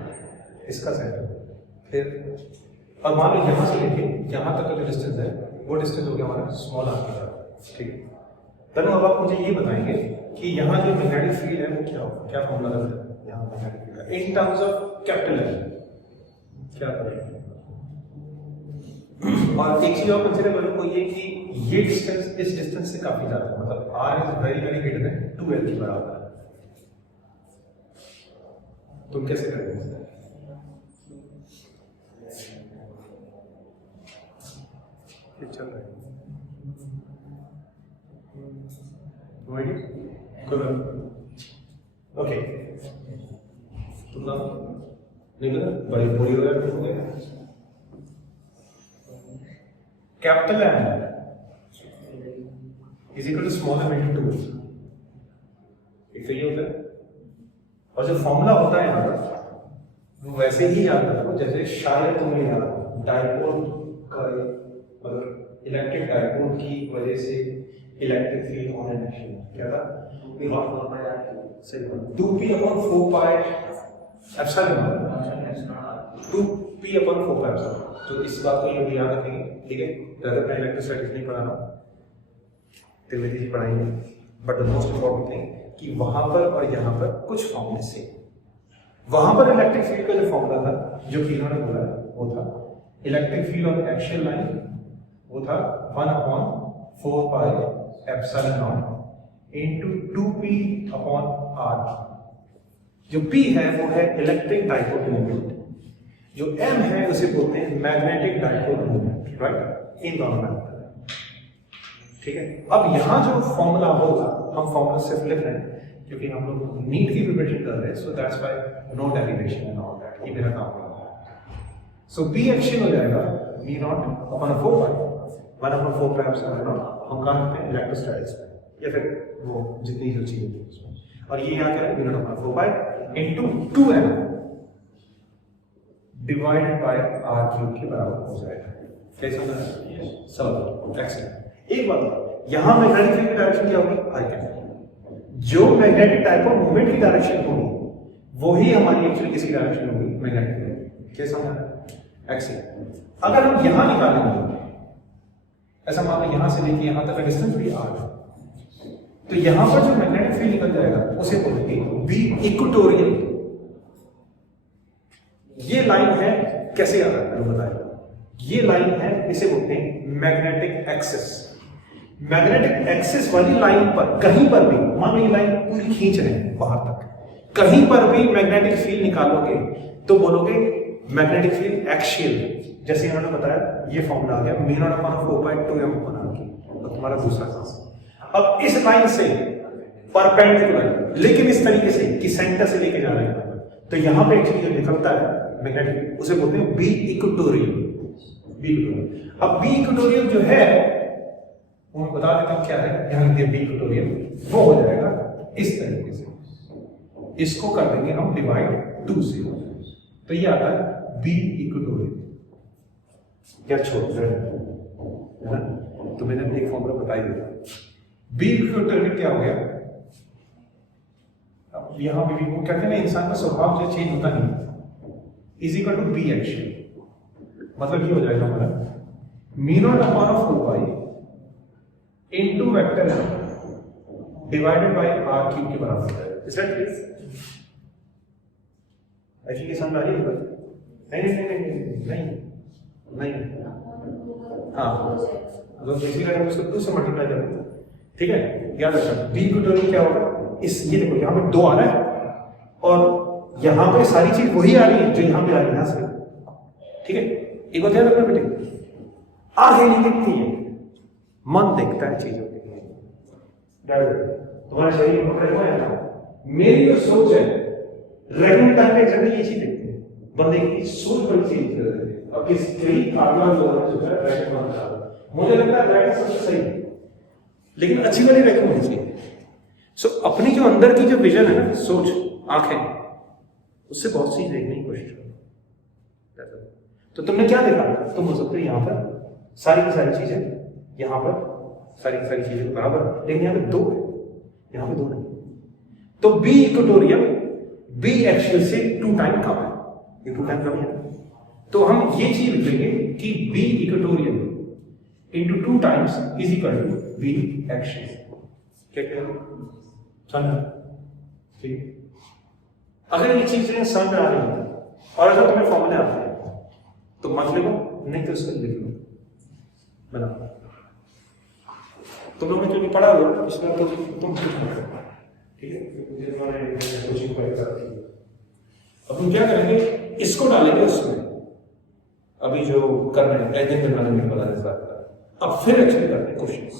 इसका सेंटर। फिर और मान लो यहां से लेके यहां तक का जो डिस्टेंस है वो डिस्टेंस हो गया हमारा स्मॉल आर के साथ, ठीक है। तनु अब आप मुझे ये बताएंगे कि यहाँ जो मैग्नेटिक फील्ड है वो क्या होगा, क्या फॉर्मूला रहता है यहाँ magnetic field in terms of capital L क्या करेंगे। और एक चीज और कंसीडर करो वो ये कि ये डिस्टेंस इस डिस्टेंस से काफी ज्यादा है, मतलब r is very very greater than 2L के बराबर है। तुम कैसे करेंगे, चल रहा है ओके, तुम ना नहीं पता बड़ी बड़ी वगैरह हो गया। Capital M is equal to small M into 2। एक तो ये होता है, और जो फॉर्मूला होता है यहाँ पर वो वैसे ही याद रखो जैसे शायद तुम्हें याद डायपोल का, मतलब इलेक्ट्रिक डायपोल की वजह से electric field on an action क्या था, 2p upon 4 pi epsilon 2p upon 4 pi epsilon. तो इस बात को ये याद रखेंगे, ठीक है। ज़्यादा मैं इलेक्ट्रोस्टैटिक्स नहीं पढ़ा रहा, त्रिवेदी जी पढ़ाएंगे, but the most important thing कि वहां पर और यहाँ पर कुछ फॉर्मूले से, वहां पर इलेक्ट्रिक फील्ड का जो फॉर्मूला था जो कि इन्होंने बोला वो था electric field on axial line, वो था 1 upon 4 pi epsilon not into 2p upon r। जो p है वो है इलेक्ट्रिक डाइपोल मोमेंट, जो m है उसे बोलते हैं मैग्नेटिक डाइपोल मोमेंट, राइट। इन दोनों में ठीक है। अब यहां जो फॉर्मूला होगा, हम फॉर्मूला सिर्फ लिख रहे हैं क्योंकि हम लोग नीट की प्रिपरेशन कर रहे हैं, so that's why no derivation and all that, ये मेरा काम है। सो p एक्शन हो जाएगा v not upon 4 pi 1 upon 4 pi epsilon not. हम कहां लिखते हैं इलेक्ट्रोस्टैटिक्स में, या फिर वो जितनी जो चीजें थी उसमें, और ये यहाँ क्या है v not upon 4 pi into 2m divided by r cube के बराबर हो जाएगा। कैसे होगा, सब एक्सीलेंट। एक बात, यहां मैग्नेटिक फील्ड की डायरेक्शन क्या होगी, आई कैन। जो मैग्नेटिक डाइपोल मोमेंट की डायरेक्शन होगी वो ही हमारी एक्चुअली किसकी डायरेक्शन होगी, मैग्नेटिक फील्ड। क्या समझा, एक्सीलेंट। अगर हम यहां निकालेंगे, ऐसा मान लो यहां से लेके यहां तक का डिस्टेंस भी r, तो यहां पर जो मैग्नेटिक फील्ड निकल जाएगा उसे बोलेंगे बी इक्वेटोरियल। ये लाइन है, कैसे याद रखना है बताएगा, ये लाइन है, इसे बोलते हैं मैग्नेटिक एक्सिस। मैग्नेटिक एक्सिस वाली लाइन पर कहीं पर भी, मान लो ये लाइन पूरी खींच रहे हैं बाहर तक, कहीं पर भी मैग्नेटिक फील्ड निकालोगे तो बोलोगे मैग्नेटिक फील्ड एक्सियल। जैसे इन्होंने बताया ये फॉर्मूला आ गया μ0 अपॉन 4/2m अपॉन r की, तो तुम्हारा दूसरा काम। अब इस लाइन से परपेंडिकुलर, लेकिन इस तरीके से कि सेंटर से लेके जा रहे हैं, तो यहां पे एक्चुअली जो निकलता है मैग्नेटिक, उसे बोलते हैं बी इक्वेटोरियल। B equatorial. अब बी इक्वेटोरियल जो है वो बता देता हूं क्या है, यहां लिख दिया बी इक्वेटोरियल, वो हो जाएगा इस तरीके से, इसको कर देंगे हम डिवाइड 2 से, तो ये आता है बी इक्वेटोरियल। क्या छोड़ है ना, तो मैंने एक फॉर्मूला बताई दिया। बी इक्वेटोरियल क्या हो गया, अब यहां पे भी वो कहते हैं ना, इंसान का स्वभाव जो चेंज होता नहीं, is equal to B action. मतलब ये हो जाएगा हमारा μ0 upon 4 pi into vector divided by r cube के बराबर है। Is that clear? I think ये समझ आ रही है। नहीं, हाँ अगर इसी का उसको 2 से मल्टीप्लाई करेंगे, ठीक है। याद रखना बी इक्वेटोरियल क्या होगा, इस ये देखो यहाँ पे 2 आ रहा है और यहाँ पे सारी चीज वही आ रही है जो यहाँ पे आ रही है यहाँ से, ठीक है। एक बात ध्यान रखना बेटे, आंखें नहीं दिखती है, मन देखता है चीजों के लिए। तुम्हारे शरीर में मेरी जो सोच है रेगुलर टाइम पे एग्जैक्टली ये चीज देखते हैं, बंदे की सोच बड़ी चीज कर रहे हैं। अब किस कई आगमन लोगों ने जो है रैकेट बंद करा, मुझे लगता है रैकेट सबसे सही है, लेकिन अच्छी वाली रैकेट होनी चाहिए। सो अपनी जो अंदर की जो विजन है ना, सोच, आंखें, उससे बहुत चीज देखने की कोशिश करो। तो तुमने क्या देखा, तुम हो सकते हो यहाँ पर सारी की सारी चीजें, यहाँ पर सारी की सारी चीजें बराबर, लेकिन यहाँ पे 2 है, यहाँ पे 2 नहीं। तो बी इक्वेटोरियल बी एक्सियल से 2 टाइम कम है, ये 2 टाइम कम है। तो हम ये चीज लिखेंगे कि B equatorial into 2 times is equal to B axial. क्या कह रहे हो, समझ? ठीक। अगर ये चीजें समझ में आ रही है और अगर तुम्हें फॉर्मूले आते हैं तो मत लिखो, नहीं तो इसको लिख लो, बना। तुम लोगों ने जो भी पढ़ा हो इसमें तो तुम ठीक है, मुझे तुम्हारे कोचिंग को अब तुम क्या करेंगे, इसको डालेंगे उसमें, अभी जो कर रहे हैं एजेंट बनाने में बताने से अब फिर एक्चुअली करते हैं क्वेश्चंस।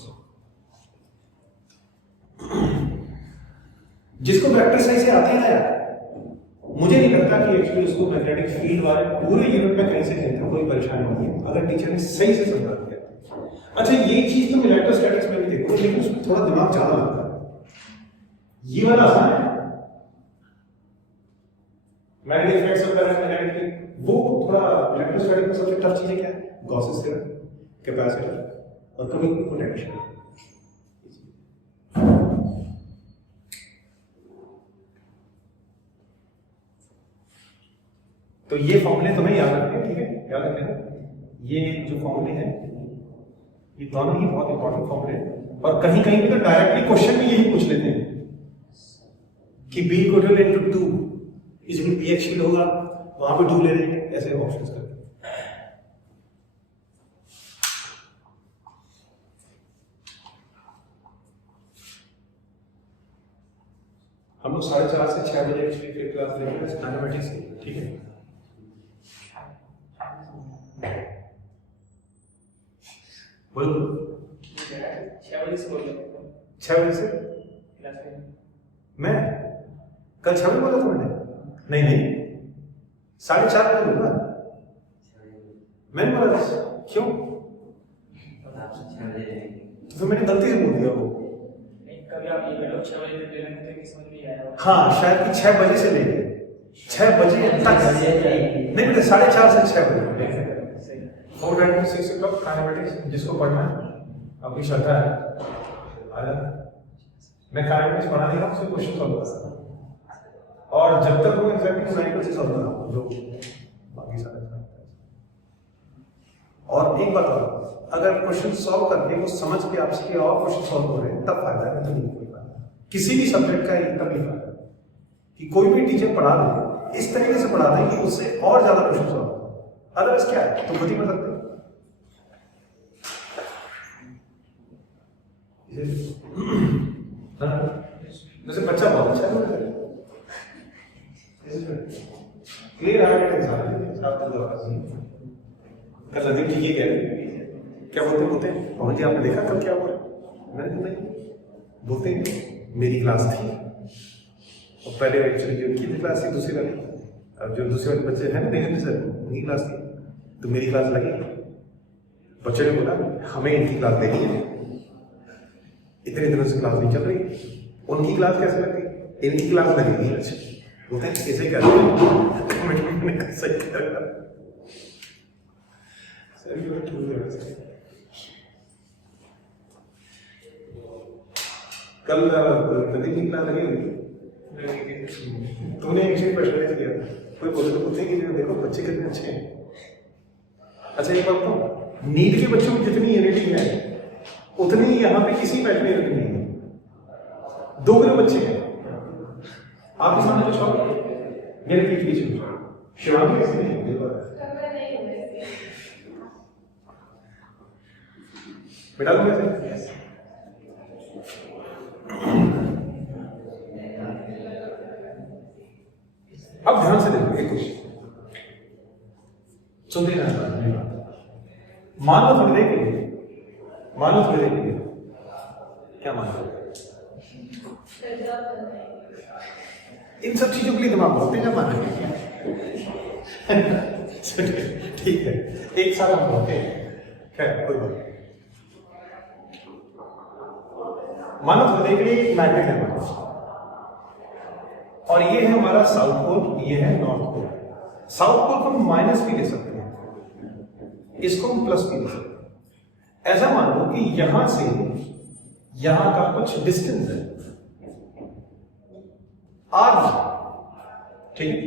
जिसको वेक्टर सही से आते हैं ना यार, मुझे नहीं लगता कि एक्चुअली उसको मैग्नेटिक फील्ड वाले पूरे यूनिट में कहीं से कहते कोई परेशानी नहीं है, अगर टीचर ने सही से समझा दिया। अच्छा ये चीज तुम इलेक्ट्रोस्टैटिक्स में भी देखो, लेकिन उसमें थोड़ा दिमाग ज्यादा लगता है। ये वाला आसान है, magnetic effects of current, magnetic, वो थोड़ा इलेक्ट्रोस्टैटिक में सबसे टफ चीजें क्या है, गॉसेस थ्योरम, कैपेसिटर और कभी पोटेंशियल। तो ये फॉर्मूले तुम्हें याद रखने, ठीक है, याद रखना। ये जो फॉर्मूले हैं ये दोनों ही बहुत इंपॉर्टेंट फॉर्मूले हैं, और कहीं कहीं पे तो डायरेक्टली क्वेश्चन में यही पूछ लेते हैं कि बी इक्वल टू 2 इसमें बी एक्सियल होगा, वहां पे 2 ले लेंगे, ऐसे ऑप्शंस करते हैं। हम लोग 4:30 से 6 बजे एक्चुअली फिर क्लास लेंगे मैथमेटिक्स की, ठीक है। बोलो 6 बजे से बोल रहे हो? 6 बजे से क्लास में मैं कल 6 बजे बोला था मैंने, नहीं 4:30 बजे बोला मैंने बोला था, क्यों? तो मैंने गलती से बोल दिया वो। कभी आप ये करो 6 बजे तक ले लेंगे तो समझ नहीं आया। हाँ शायद कि 6 बजे से लेके 6 बजे तक, नहीं बेटा 4:30 से 6 बजे 4 to 6 o'clock काइनेमेटिक्स, जिसको पढ़ना है अपनी श्रद्धा है आजा। मैं काइनेमेटिक्स पढ़ा नहीं रहा, उससे क्वेश्चन सॉल्व कर सकता हूँ, और जब तक वो एग्जैक्टली साइकिल से सॉल्व कर रहा हूँ जो बाकी सारे। और एक बात और, अगर क्वेश्चन सॉल्व करके वो समझ के आपसे और क्वेश्चन सॉल्व हो रहे हैं तब फायदा है, नहीं कोई फायदा। किसी भी सब्जेक्ट का तब नहीं फायदा कि कोई भी टीचर पढ़ा दे इस तरीके से पढ़ा दे कि उससे और ज्यादा क्वेश्चन सॉल्व हो, अदरवाइज क्या है तो गति में सकते। जैसे बच्चा बहुत अच्छा है, क्लियर कल नदीम जी ये कह रहे क्या बोलते हैं पवन जी, आपने देखा कल क्या हुआ? मैंने कहा नहीं, बोलते मेरी क्लास थी, और पहले एक्चुअली जो उनकी क्लास थी दूसरी वाली, अब जो दूसरे वाले बच्चे हैं ना देखेंगे सर उनकी क्लास थी, तो मेरी क्लास लगी। बच्चे ने बोला हमें इनकी क्लास देनी है, इतने दिनों से क्लास नहीं चल रही, उनकी क्लास कैसे लगी, इनकी क्लास लगेगी। अच्छा बोलते हैं ऐसे कर कल नदी की क्लास लगी हुई, तूने एक प्रश्न किया, कोई बोले तो पूछे कि देखो बच्चे कितने अच्छे हैं। अच्छा एक बात तो नीट के बच्चों में जितनी यूनिटी है उतनी यहाँ पे किसी बैठ में यूनिटी नहीं है। 2 किलो बच्चे हैं आपके सामने जो शौक मेरे पीठ पीछे, शिवांगी कैसे नहीं होगी बेटा तुम कैसे अब ध्यान से देखो एक क्वेश्चन सुनते रहना। मान लो थोड़ी देर के लिए क्या मान लो इन सब चीजों के लिए दिमाग बहुत तेज मान ठीक है एक साल हम होते खैर कोई बात नहीं। मानो थोड़ी देर के लिए मैग्नेट है और ये है हमारा साउथ पोल, ये है नॉर्थ पोल। साउथ पोल को हम माइनस भी ले सकते हैं, इसको हम प्लस भी ले सकते हैं। ऐसा मान लो कि यहां से यहां का कुछ डिस्टेंस है r, ठीक है,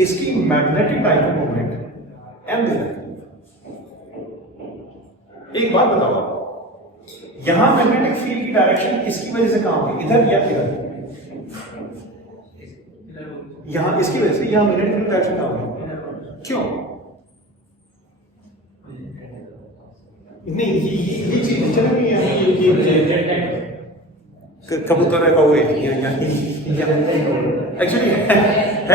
इसकी मैग्नेटिक डाइपोल मोमेंट m दे रहा है। एक बात बताओ, यहां मैग्नेटिक फील्ड की डायरेक्शन इसकी वजह से कहां होगी, इधर या इधर? यहां इसकी वजह से यहां मैग्नेटिक फील्ड डायरेक्शन कहां होगी? क्यों? नहीं ये चीज चल रही है, कबूतर है कौवे एक्चुअली है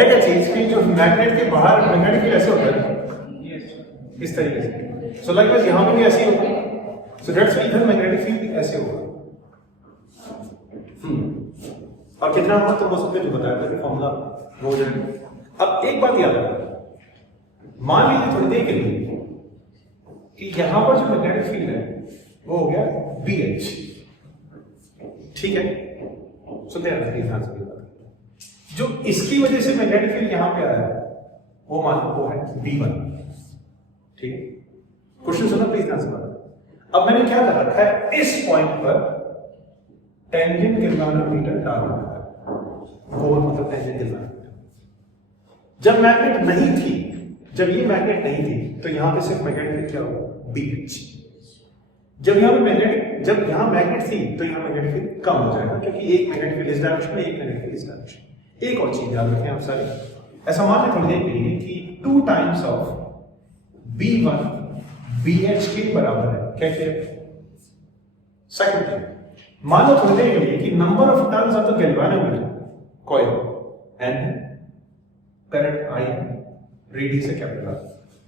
क्या चीज कि जो मैग्नेट के बाहर मैग्नेटिक फील्ड ऐसे होता है इस तरीके से। सो लाइकवाइज यहां पे भी ऐसे ही होगा। सो दैट्स व्हाई इधर मैग्नेटिक फील्ड ऐसे होगा। और कितना होगा तो वो सबने जो बताया था कि फॉर्मूला हो जाए। अब एक बात याद रखना, मान लीजिए थोड़ी देर के लिए कि यहां पर जो मैग्नेटिक फील्ड है वो हो गया BH, ठीक है। सुनते हैं ध्यान से, जो इसकी वजह से मैग्नेटिक फील्ड यहां पे आया है वो मान लो वो है B1, ठीक है। क्वेश्चन सुनो प्लीज ध्यान से। अब मैंने क्या कर रखा है, इस पॉइंट पर टेंजेंट गैल्वेनोमीटर डाल रखा है, गोल मतलब टेंजेंट गैल्वेनोमीटर। जब मैग्नेट नहीं थी, जब ये मैग्नेट नहीं थी तो यहां पे सिर्फ मैग्नेटिक क्या होगा, BH। जब यहां पे मैग्नेट थी तो यहां मैग्नेटिक फील्ड कम हो जाएगा, क्योंकि एक मैग्नेटिक फील्ड इस डायरेक्शन में, एक मैग्नेटिक फील्ड इस डायरेक्शन। एक और चीज याद रखें आप सारे, ऐसा मान लें थोड़ी देर के लिए कि 2 टाइम्स ऑफ B1 BH के बराबर है। क्या किया? सेकंड थिंग, मान लो थोड़ी देर के लिए कि number of turns of the galvanometer coil N है, करंट I है, रीडिंग से क्या पता,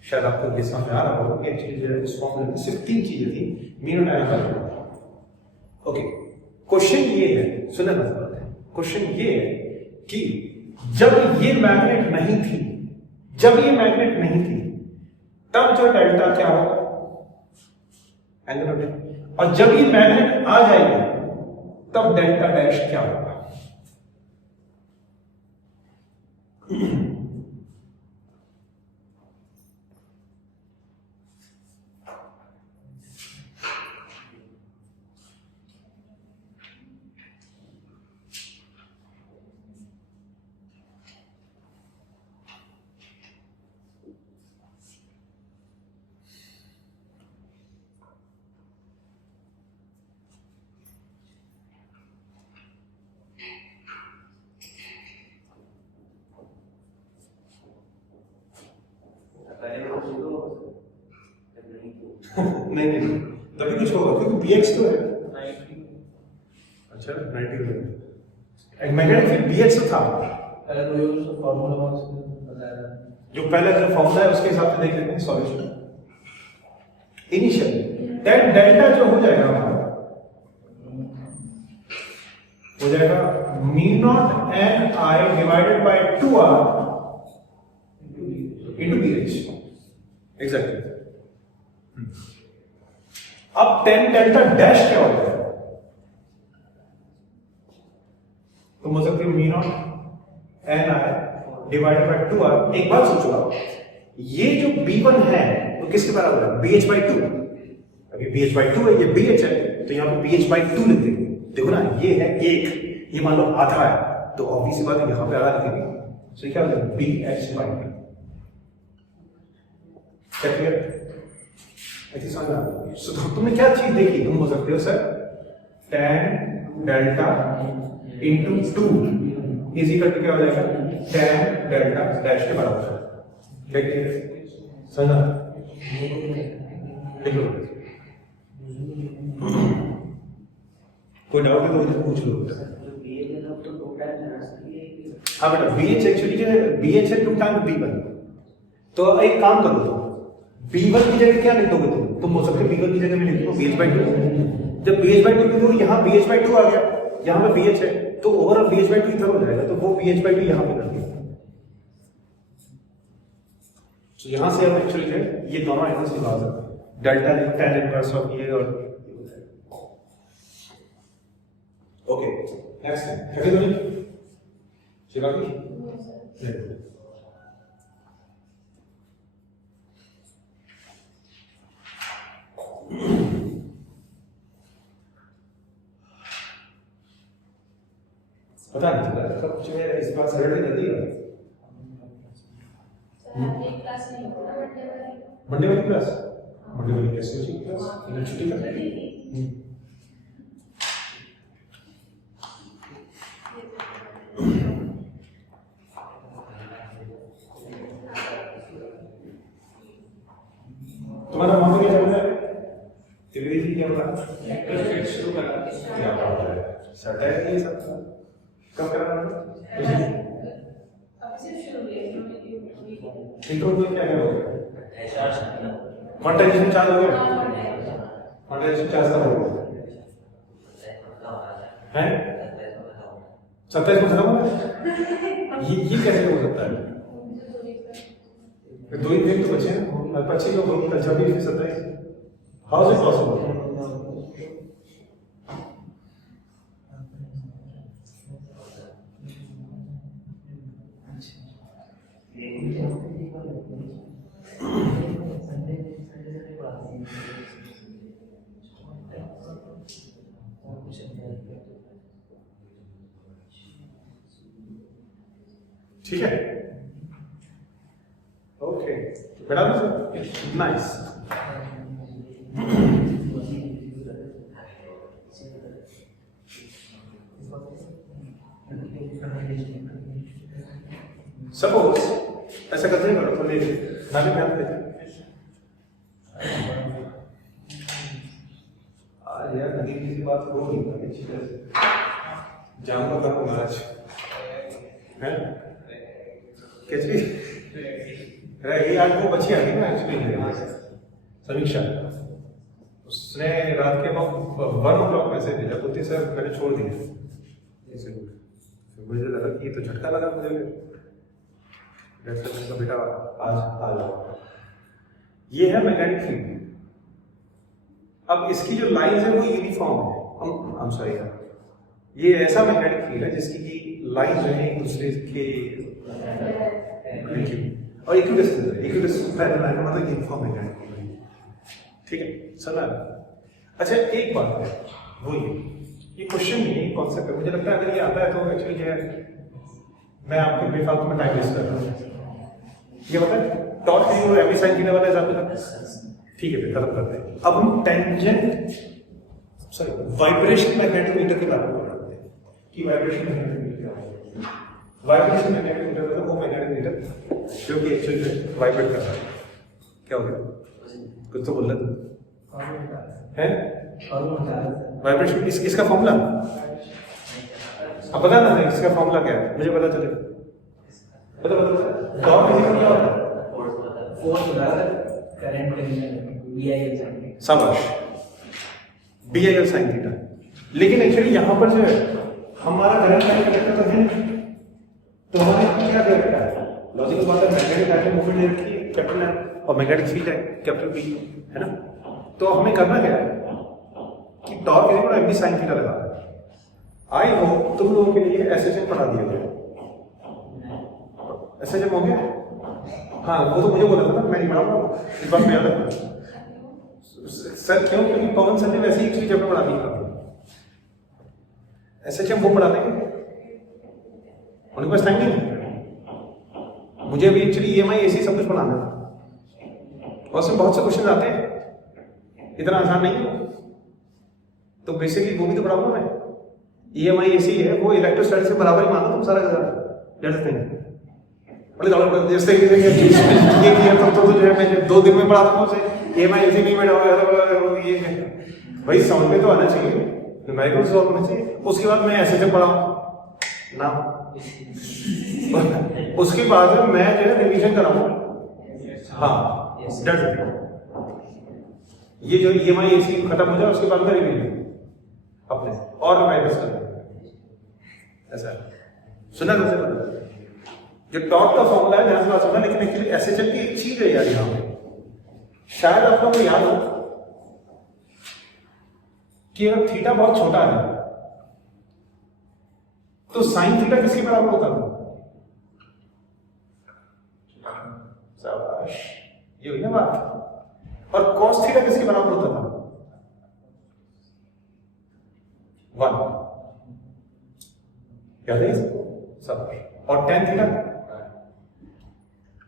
शायद आपको ये समझ आ रहा होगा कि एक्चुअली जो इस फॉर्मूले में सिर्फ 3 चीजें थी, मीन और डायनेमिक। ओके, क्वेश्चन ये है, सुनना बात है, क्वेश्चन ये है कि जब ये मैग्नेट नहीं थी, तब जो डेल्टा क्या होगा, एंगल ऑफ, और जब ये मैग्नेट आ जाएगी तब डेल्टा डैश क्या होगा? नहीं तभी कुछ होगा, क्योंकि BX तो है 90। अच्छा 90 मैग्नेटिक फील्ड BH तो था, जो पहले जो फॉर्मूला है उसके हिसाब से देख लेते हैं सॉल्यूशन। इनिशियल टेन डेल्टा जो हो जाएगा हमारा, हो जाएगा μ0 NI divided by 2R into BH, exactly. अब 10 डेल्टा डैश क्या होता है, तुम बोल सकते हो μ0 NI डिवाइडेड बाय 2R। एक बात सोचो आप, ये जो B1 है वो किसके बराबर है, BH by 2। अभी BH by 2 है, ये BH है, तो यहां पे BH by 2 लिख देंगे। देखो ना, ये है 1, ये मान लो आधा है, तो ऑब्वियस बात है यहां पे आधा लिखेंगे, सो क्या हो जाएगा BH by 2। क्या क्लियर? ऐसी समझ आ रही है? सो तुमने क्या चीज देखी, तुम बोल सकते हो sir tan delta into 2 is equal to क्या हो जाएगा, tan डेल्टा डैश के बराबर है। क्या किया समझा देखो कोई डाउट है तो मुझे पूछ लो हाँ बेटा BH एक्चुअली जो है BH है 2 टाइम B1 तो एक काम करो तुम B1 की जगह क्या लिख दोगे तुम हो सकते B1 की जगह में लिख दो BH/2 जब BH/2 लिखो यहाँ BH/2 आ गया यहाँ पे BH है तो ओवरऑल BH/2 इधर हो जाएगा तो वो BH/2 यहाँ पे कर दिया तो यहाँ से हम एक्चुअली है ये दोनों एंगल्स निकाल सकते हैं डेल्टा tan इनवर्स ऑफ ये और ओके नेक्स्ट है तो शिवाजी पता नहीं चला कब कुछ है इस बार सैटरडे जल्दी है मंडे वाली क्लास मंडे वाली कैसे होगी क्लास इधर छुट्टी कर तुम्हारा मामला क्या चल रहा है त्रिवेदी जी क्या बोला शुरू करना क्या बात है सैटरडे ये सब कब करना है अब सिर्फ शुरू किया ठीक हो गया क्या हो गया कॉन्ट्रैक्शन चालू हो गया कॉन्ट्रैक्शन चालू हो गया हैं 27 को खत्म हो गया ये कैसे हो सकता है दो ही दिन तो बचे हैं 25 को 26 से 27 हाउ इज इट पॉसिबल ठीक है ओके बेटा नाइस सपोज ऐसा करते हैं तो ले नाले में आते आज यार नदी किसी बात हो नहीं पाती अच्छी तरह से जाऊंगा कब आज है कैसी ये आज वो बची आ गई ना एक्चुअली समीक्षा उसने रात के 1 o'clock मैसेज भेजा कुत्ती सर मैंने छोड़ दिया मुझे लगा कि तो झटका लगा मुझे का बेटा आज आ जाओ ये है मैग्नेटिक फील्ड अब इसकी जो लाइंस है वो यूनिफॉर्म है I'm sorry यार ये ऐसा मैग्नेटिक फील्ड है जिसकी की लाइन जो है एक दूसरे के और इक्विडिस्टेंस पैरेलल लाइन मतलब यूनिफॉर्म मैग्नेटिक फील्ड ठीक है चला अच्छा एक बात है वो ये क्वेश्चन नहीं कॉन्सेप्ट है मुझे लगता है अगर ये आता है तो एक्चुअली जो है मैं आपके बेफालतू में टाइम वेस्ट कर रहा हूँ ये मतलब टॉर्क थ्योरी और एमी साइन थीटा वाला एग्जांपल ठीक है फिर खत्म करते हैं अब हम tangent sorry vibration magnetic meter के बारे में बात करते हैं कि वाइब्रेशन मैग्नेटिक मीटर क्या है वाइब्रेशन मैग्नेटिक मीटर मतलब वो मैग्नेटिक मीटर जो कि एक्चुअली वाइब्रेट कर रहा है क्या हो गया कुछ तो बोल रहे हैं वाइब्रेशन इसका फॉर्मूला अब पता ना इसका फॉर्मूला क्या है मुझे पता चले पता टॉर्क फिजिकल क्या होता है फोर्स होता है करंट BIL शाबाश BIL sin थीटा लेकिन एक्चुअली यहाँ पर जो है हमारा करंट कैरेक्टर तो है तो हमारे क्या कैरेक्टर है लॉजिकल बात है मैग्नेटिक एटम मूवमेंट है कि कैपिटल M और मैग्नेटिक फील्ड है कैपिटल P है ना तो हमें करना क्या है कि torque equal mv sin theta लगा आई होप तुम लोगों के लिए SHM पढ़ा दिया गया SHM हो गया हाँ वो तो मुझे बोला था ना मैं नहीं पढ़ाऊंगा इस बात में याद रखना सर क्यों क्योंकि पवन सर ने वैसे ही एक्चुअली चैप्टर पढ़ा दिया SHM वो पढ़ा देंगे उनके पास टाइम नहीं मुझे अभी एक्चुअली EMI AC सब कुछ पढ़ाना है और उसमें बहुत से क्वेश्चन आते हैं इतना आसान नहीं है तो बेसिकली वो भी तो पढ़ाऊंगा मैं EMI AC है वो इलेक्ट्रोस्टैटिक्स से बराबर ही मानो तुम सारा का सारा बोले जाओ जैसे ये किया तो जो है मैं 2 दिन में पढ़ा दूंगा उसे, ये मैं इसी नहीं बैठा ये है भाई, समझ में तो आना चाहिए, न्यूमेरिकल सॉल्व होना चाहिए। उसके बाद मैं ऐसे से पढ़ाऊँ ना, उसके बाद मैं जो है रिवीजन कराऊँ। हाँ डर ये जो EMI AC खत्म हो जाए उसके बाद में रिवीजन अपने और रिवाइज करना, ऐसा सुना कैसे पता जो टॉप का फॉर्मूला है ध्यान से बात सुनना, लेकिन एक्चुअली SHM की एक चीज है यार यहाँ पे, शायद आप लोगों को याद हो कि अगर थीटा बहुत छोटा है तो साइन थीटा किसके बराबर होता था? शाबाश, ये हुई ना बात। और कॉस थीटा किसके बराबर होता था? 1, याद है इसको सब। और tan थीटा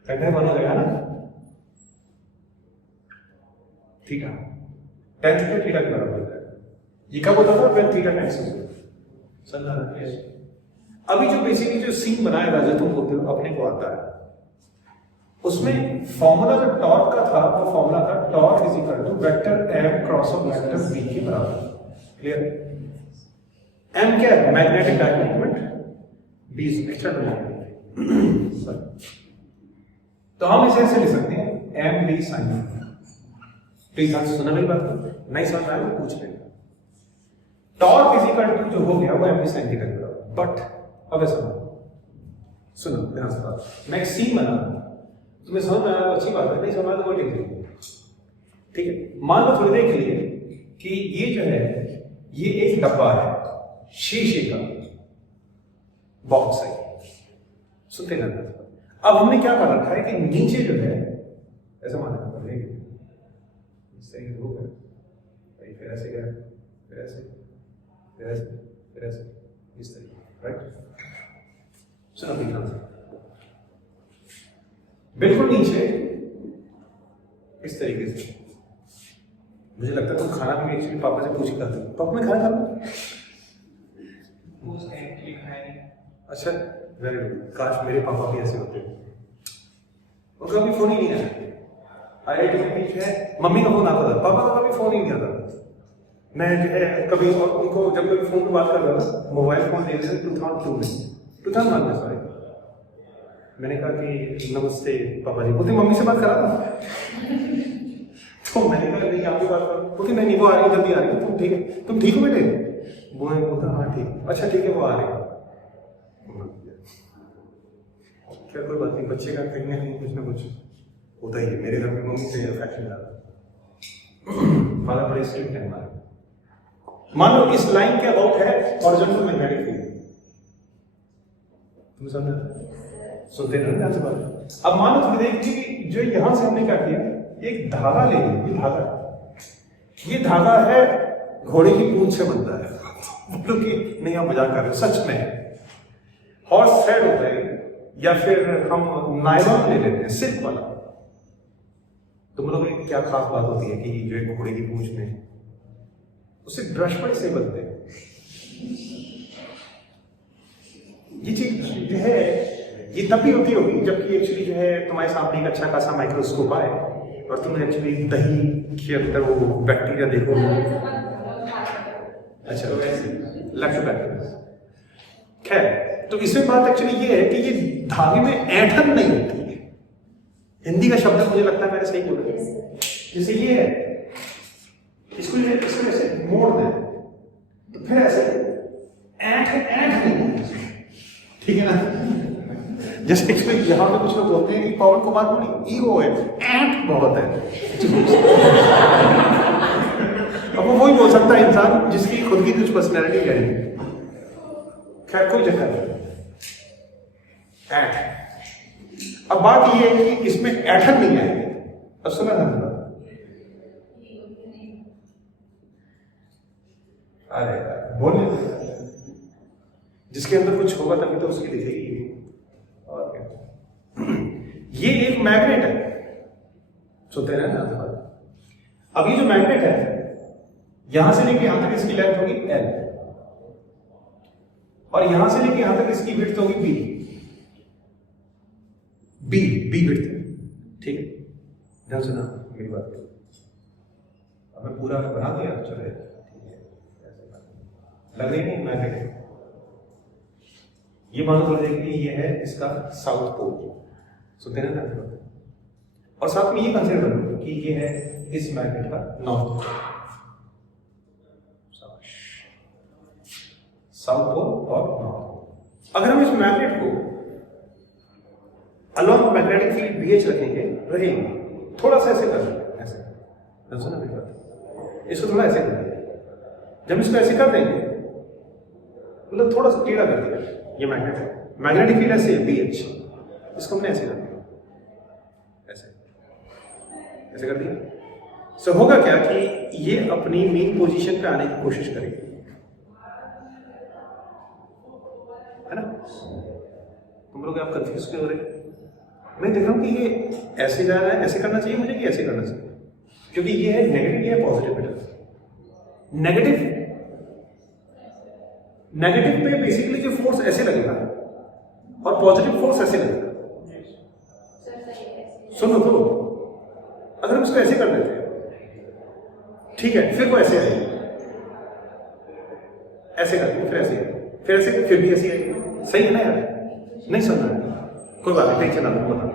1 हो जाएगा ना, थीटा tan थीटा थीटा के बराबर होता है। ये कब होता था? when theta tends to 0। समझा ना? अभी जो बेसिकली जो सीन बनाया था, जो तुम बोलते हो अपने को आता है, उसमें फॉर्मूला जो टॉर्क का था वो फॉर्मूला था torque is equal to vector m cross of vector v के बराबर। क्लियर? m क्या है? Magnetic dipole moment, b is external moment. तो हम इसे ऐसे लिख सकते हैं mv sin। प्लीज ध्यान से सुनना मेरी बात, नहीं समझ में आया तो पूछ लेना। टॉर्क इज इक्वल टू जो हो गया वो mv sin थीटा के बराबर। बट अब ऐसा सुनो ध्यान से बात, मैं एक सीन बना, तुम्हें समझ में आया अच्छी बात है, नहीं समझ में आया तो कोई टेंशन, ठीक है? मान लो थोड़ी देर के लिए कि ये जो है ये एक डब्बा है शीशे का, बॉक्स है, सुनते ना। अब हमने क्या कर रखा है कि नीचे जो है ऐसा माना सही हो गया, फिर ऐसे गया, फिर ऐसे, फिर ऐसे, फिर ऐसे, इस तरीके, राइट? सुनो ध्यान से, बिल्कुल नीचे इस तरीके से। मुझे लगता है तुम खाना भी एक्चुअली पापा से पूछ कर, पापा मैं खाना खाऊं? अच्छा वेरी गुड, काश मेरे पापा भी ऐसे होते। उनका भी फोन ही नहीं आया, IIT में बीच है, मम्मी का फोन आता था, पापा का कभी फोन ही नहीं आता। मैं जो है कभी और उनको जब कभी फोन पर बात कर रहा था, मोबाइल फोन ले रहे थे 2002 में, 2001 में सॉरी, मैंने कहा कि नमस्ते पापा जी, बोलते मम्मी से बात करा था। तो मैंने कहा नहीं आप भी बात करो, बोलते नहीं वो आ रही है, जल्दी आ रही है, तुम ठीक है, तुम ठीक हो बेटे? वो बोलता हाँ ठीक, अच्छा ठीक है वो आ रही है। क्या कोई बात नहीं, बच्चे का कहीं ना कहीं कुछ ना कुछ होता ही है। मेरे घर में मम्मी से अफेक्शन ज़्यादा, फादर बड़े स्ट्रिक्ट है हमारे। मान लो इस लाइन के अबाउट है हॉरिजॉन्टल मैग्नेटिक फील्ड, तुम समझ सुनते रहना से बात। अब मान लो तुम देखिए कि जो यहां से हमने क्या किया, एक धागा ले लिया, ये धागा है घोड़े की पूंछ से बनता है। बोलो कि नहीं आप मजाक कर रहे हो, सच में हॉर्स थ्रेड होता है, या फिर हम नायलॉन ले लेते हैं सिल्क वाला। तुम लोगों की क्या खास बात होती है कि जो एक घोड़े की पूंछ में उसे ब्रश पर से बनते हैं। ये चीज जो है ये तब भी होती होगी जबकि एक्चुअली जो है तुम्हारे सामने एक अच्छा खासा माइक्रोस्कोप आए और तुम एक्चुअली दही के अंदर वो बैक्टीरिया देखो। अच्छा लैक्टोबैक्टीरिया। खैर, तो इसमें बात एक्चुअली ये है कि ये धागे में ऐंठन नहीं होती है। हिंदी का शब्द मुझे लगता है मैंने सही बोला, जैसे ये है, इसको ऐसे मोड़ दें तो फिर ऐसे ऐंठ नहीं होती, ठीक है ना? जैसे यहाँ पे कुछ लोग बोलते हैं कि पवन कुमार बड़ी ईगो है, ऐंठ बहुत है। अब वो वही बोल सकता है इंसान जिसकी खुद की कुछ पर्सनैलिटी है। खैर कोई चक्कर नहीं, ऐंठ। अब बात ये है कि इसमें ऐठन नहीं आएगी। अब सुना ना, अरे बोलने जिसके अंदर कुछ होगा तभी तो उसकी दिखेगी। और क्या, ये एक मैग्नेट है, सुनते हैं ना बात। अब ये जो मैग्नेट है यहां से लेके यहां तक इसकी लेंथ होगी L, और यहां से लेके यहां तक इसकी विड्थ होगी B। बी विड्थ है, ठीक है। ध्यान सुना मेरी बात, अब मैं पूरा बना दिया, चले लग रही नहीं मैग्नेट। ये मानो थोड़ी देर के लिए ये है इसका साउथ पोल, सुनते हैं ना। और साथ में ये कंसिडर करो कि ये है इस मैग्नेट का नॉर्थ पोल, साउथ पोल और नॉर्थ पोल। अगर हम इस मैग्नेट को अलॉन्ग मैग्नेटिक फील्ड BH रखेंगे, थोड़ा सा ऐसे कर देंगे, ऐसे सुना मेरी बात, इसको थोड़ा ऐसे कर देंगे। जब इसको ऐसे कर देंगे मतलब थोड़ा सा टेढ़ा कर दिया, ये मैग्नेट है, मैग्नेटिक फील्ड ऐसे है BH, इसको हमने ऐसे कर दिया, ऐसे कर दिया। सो होगा क्या कि ये अपनी मेन पोजीशन पे आने की कोशिश करेगी, है ना। तुम लोग आप कंफ्यूज क्यों हो रहे? मैं देख रहा हूं कि ये ऐसे जा रहा है, ऐसे करना चाहिए मुझे कि ऐसे करना चाहिए, क्योंकि ये है नेगेटिव, ये है पॉजिटिव बेटा। नेगेटिव पे बेसिकली जो फोर्स ऐसे लगेगा और पॉजिटिव फोर्स ऐसे लगेगा। सुनो तो, अगर हम इसको ऐसे कर देते हैं, ठीक है, फिर वो ऐसे आएगी, ऐसे करते फिर ऐसे, फिर ऐसे, फिर भी ऐसे आएगी। सही है ना यार? नहीं सुन रहा है, कोई बात नहीं, चला बता।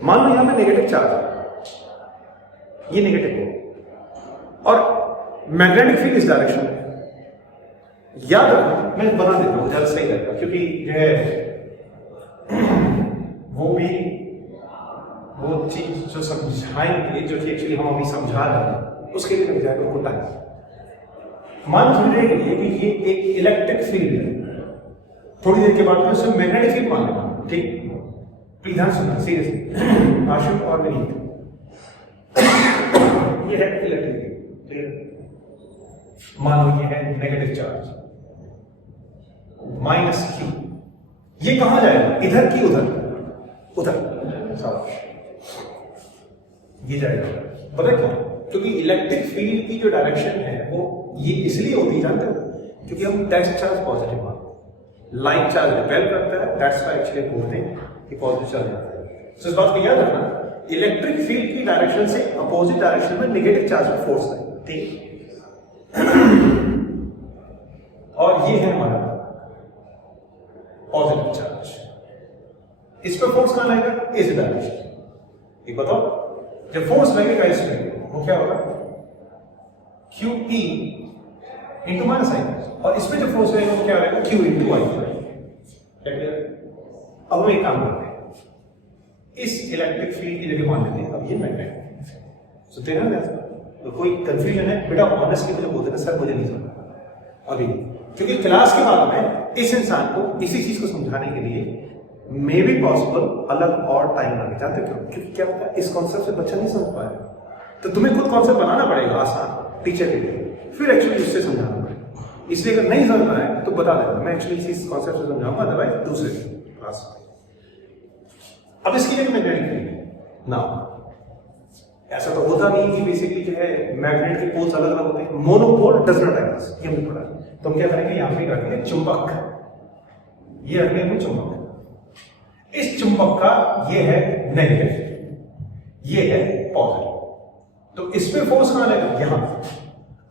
मान लो यहां पे नेगेटिव चार्ज, ये नेगेटिव है और मैग्नेटिक फील्ड इस डायरेक्शन में। याद रखना, मैं बना देता हूं ज्यादा सही रहेगा, क्योंकि जो है वो चीज जो समझाएंगे, जो कि एक्चुअली हम अभी समझा रहे हैं, उसके लिए लग जाएगा होता है। मान समझने के लिए कि ये एक इलेक्ट्रिक फील्ड है, थोड़ी देर के बाद में उसे मैग्नेटिक फील्ड मान लेना, ठीक। प्लीज ध्यान सुनना सीरियसली, आशु और विनीत, ये है इलेक्ट्रिक फील्ड, मान लो ये है नेगेटिव चार्ज -Q, ये कहां जाएगा? इधर की उधर? उधर, ये जाएगा। पता क्यों? क्योंकि इलेक्ट्रिक फील्ड की जो डायरेक्शन है वो ये इसलिए होती है, जानते हो, क्योंकि हम टेस्ट चार्ज पॉजिटिव मानते हैं, लाइन चार्ज रिपेल करता है, दैट्स व्हाई एक्चुअली बोलते हैं कि पॉजिटिव चार्ज आता है। सो इस बात को याद रखना, इलेक्ट्रिक फील्ड की डायरेक्शन से अपोजिट डायरेक्शन में नेगेटिव चार्ज का फोर्स है, ठीक। और ये है हमारा पॉजिटिव चार्ज, इस पर फोर्स कहां लगेगा? इस डायरेक्शन। ये बताओ, जब फोर्स लगेगा इस पे, वो क्या होगा? QE इंटू -I, और इसमें जो फोर्स लगेगा वो क्या रहेगा? Q into I। क्या क्लियर? अब हम एक काम करते हैं, इस इलेक्ट्रिक फील्ड की जगह मान लेते हैं अब ये मैग्नेट। सो तेरा ना तो कोई कंफ्यूजन है बेटा, ऑनेस्टली मुझे बोलते ना सर मुझे नहीं समझ अभी, क्योंकि क्लास के बाद में इस इंसान को इसी चीज को समझाने के लिए मे बी पॉसिबल अलग और टाइम लगे, जानते क्यों? क्योंकि क्या होता है, इस कॉन्सेप्ट से बच्चा नहीं समझ पाया, तो तुम्हें खुद कॉन्सेप्ट बनाना पड़ेगा आसान टीचर के लिए, फिर एक्चुअली उससे समझाना पड़ेगा। इसलिए अगर नहीं समझ पाए तो बता देना, मैं एक्चुअली इस कॉन्सेप्ट से समझाऊंगा, अदरवाइज दूसरे क्लास में। अब इसकी जगह मैग्नेटिक फील्ड ना, ऐसा तो होता नहीं कि बेसिकली जो है मैग्नेट के पोल्स अलग अलग होते हैं, मोनोपोल डज नॉट एग्जिस्ट, ये हमने पढ़ा। तो हम क्या करेंगे, यहां पे रखेंगे चुंबक, ये रखेंगे चुंबक, इस चुंबक का ये है नेगेटिव, ये है पॉजिटिव, तो इस पे फोर्स कहां लगेगा? यहां।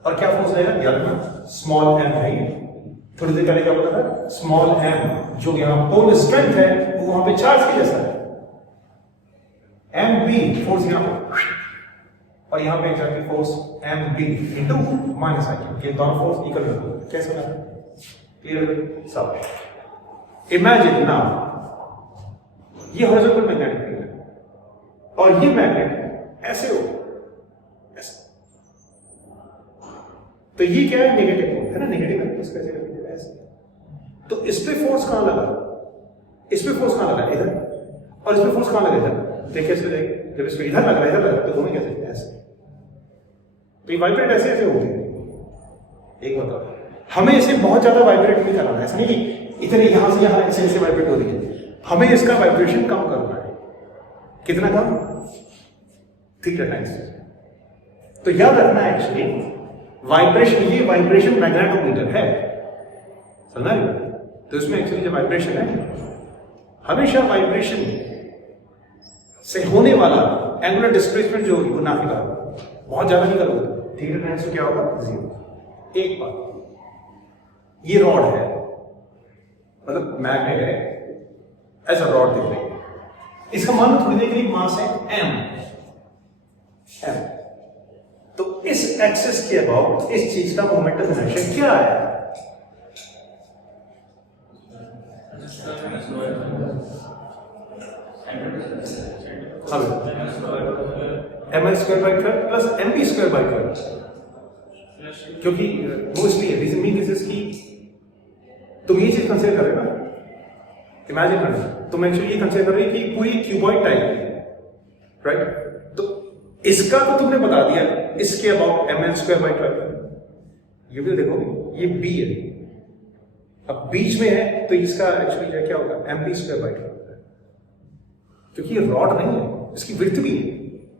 और क्या फोर्स लगेगा? याद रखना स्मॉल m है, थोड़ी देर पहले क्या बोला था? स्मॉल m, जो यहां पोल स्ट्रेंथ है वो वहां पे चार्ज की जैसा है, mb फोर्स यहां पे, और यहां पे exactly force mb into -I, ये दोनों फोर्स इक्वल होगा। कैसे होगा? क्लियर? सब इमेजिन नाउ, ये हॉरिजॉन्टल मैग्नेटिक फील्ड है और ये मैग्नेट ऐसे हो, ऐसे, तो ये क्या है? नेगेटिव है ना, नेगेटिव है, इसको ऐसे करके ऐसे, तो इस पे फोर्स कहां लगा? इस पे फोर्स कहां लगा? इधर। और इस पे फोर्स कहां लगा? इधर। देखिए कैसे जाएगा, जब इस पे इधर लग रहा है, इधर लग रहा है, तो दोनों कैसे? ऐसे। तो ये वाइब्रेट ऐसे ऐसे होते हैं। एक बताओ, हमें इसे बहुत ज्यादा वाइब्रेट नहीं कराना है, ऐसा नहीं इतने यहां से यहां ऐसे ऐसे वाइब्रेट हो रही है, हमें इसका वाइब्रेशन कम करना है। कितना कम? 3 टाइम्स। तो याद रखना एक्चुअली वाइब्रेशन, ये वाइब्रेशन मैग्नेटोमीटर है, समझा? तो इसमें एक्चुअली जो वाइब्रेशन है, हमेशा वाइब्रेशन से होने वाला एंगुलर डिस्प्लेसमेंट जो होगी वो ना फिर बहुत ज्यादा नहीं करोगे, थीटा टेंड्स टू क्या होगा 0। एक बात, ये रॉड है, मतलब मैग्नेट है, ऐसा रॉड दिख रही है, इसका मान थोड़ी देर के लिए मास है m। तो इस एक्सिस के अबाउट इस चीज का मोमेंट ऑफ इनर्शिया क्या है? ml square by 12 plus mp square by 12, क्योंकि वो इसलिए रीजन मीन दिस इज की तुम ये चीज कंसीडर कर रहे हो ना, इमेजिन करना, तुम एक्चुअली ये कंसीडर कर रहे हो कि पूरी क्यूबॉइड टाइप है, राइट? तो इसका तो तुमने बता दिया, इसके अबाउट ml स्क्वायर बाई 12। ये भी देखो, ये b है, अब बीच में है तो इसका एक्चुअली क्या होगा mp स्क्वायर बाई 12, क्योंकि ये रॉड नहीं है, इसकी विड्थ भी है,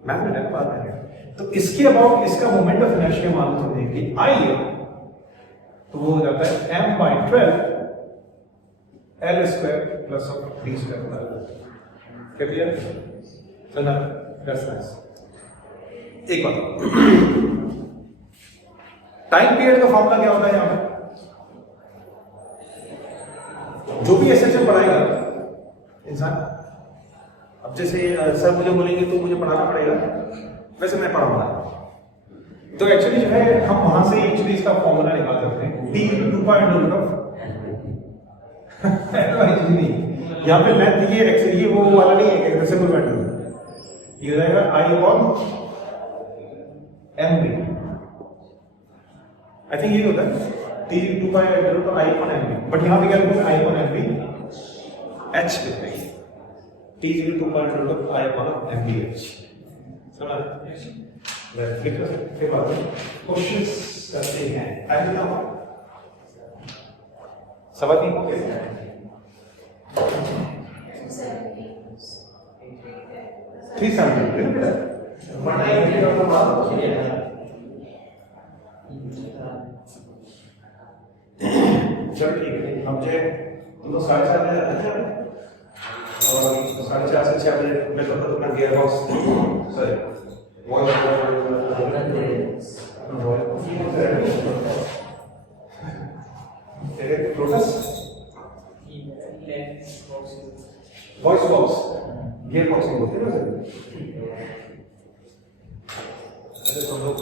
मैग्नेट है, बात है। तो इसके अबाउट इसका मोमेंट ऑफ इनर्शिया मान लो तुमने कि I है, तो वो हो जाता है m by 12 l square plus of b square. क्या क्लियर? चला, दैट्स नाइस। एक बात, टाइम पीरियड का फॉर्मूला क्या होता है यहां पर? जो भी एसएचएम पढ़ाएगा इंसान, अब जैसे सर मुझे बोलेंगे तो मुझे पढ़ाना पड़ेगा, वैसे मैं पढ़ाऊंगा, तो एक्चुअली जो है हम वहां से एक्चुअली इसका फॉर्मूला निकाल सकते हैं, t 2.0 यहाँ पे लेंथ ये वो वाला नहीं है, एक्सेसिबल मैटर, ये रहेगा I upon mb, I think ये होता है t 2.0 तो I अपॉन mb, बट यहाँ पे क्या लिखूंगा I अपॉन mb h लिख रही है, t 2.0 तो I अपॉन mb h। समझ? फिर बात क्वेश्चंस करते हैं, टाइम कितना हुआ? 3:15 हो गया। थ्री चलो ठीक है, हम जो तुम लोग 4:30 बजे आते हैं और 4:30 से 6 बजे मैं तो अपना gear box sorry voice box gear box बोलते हैं ना सर। तुम लोग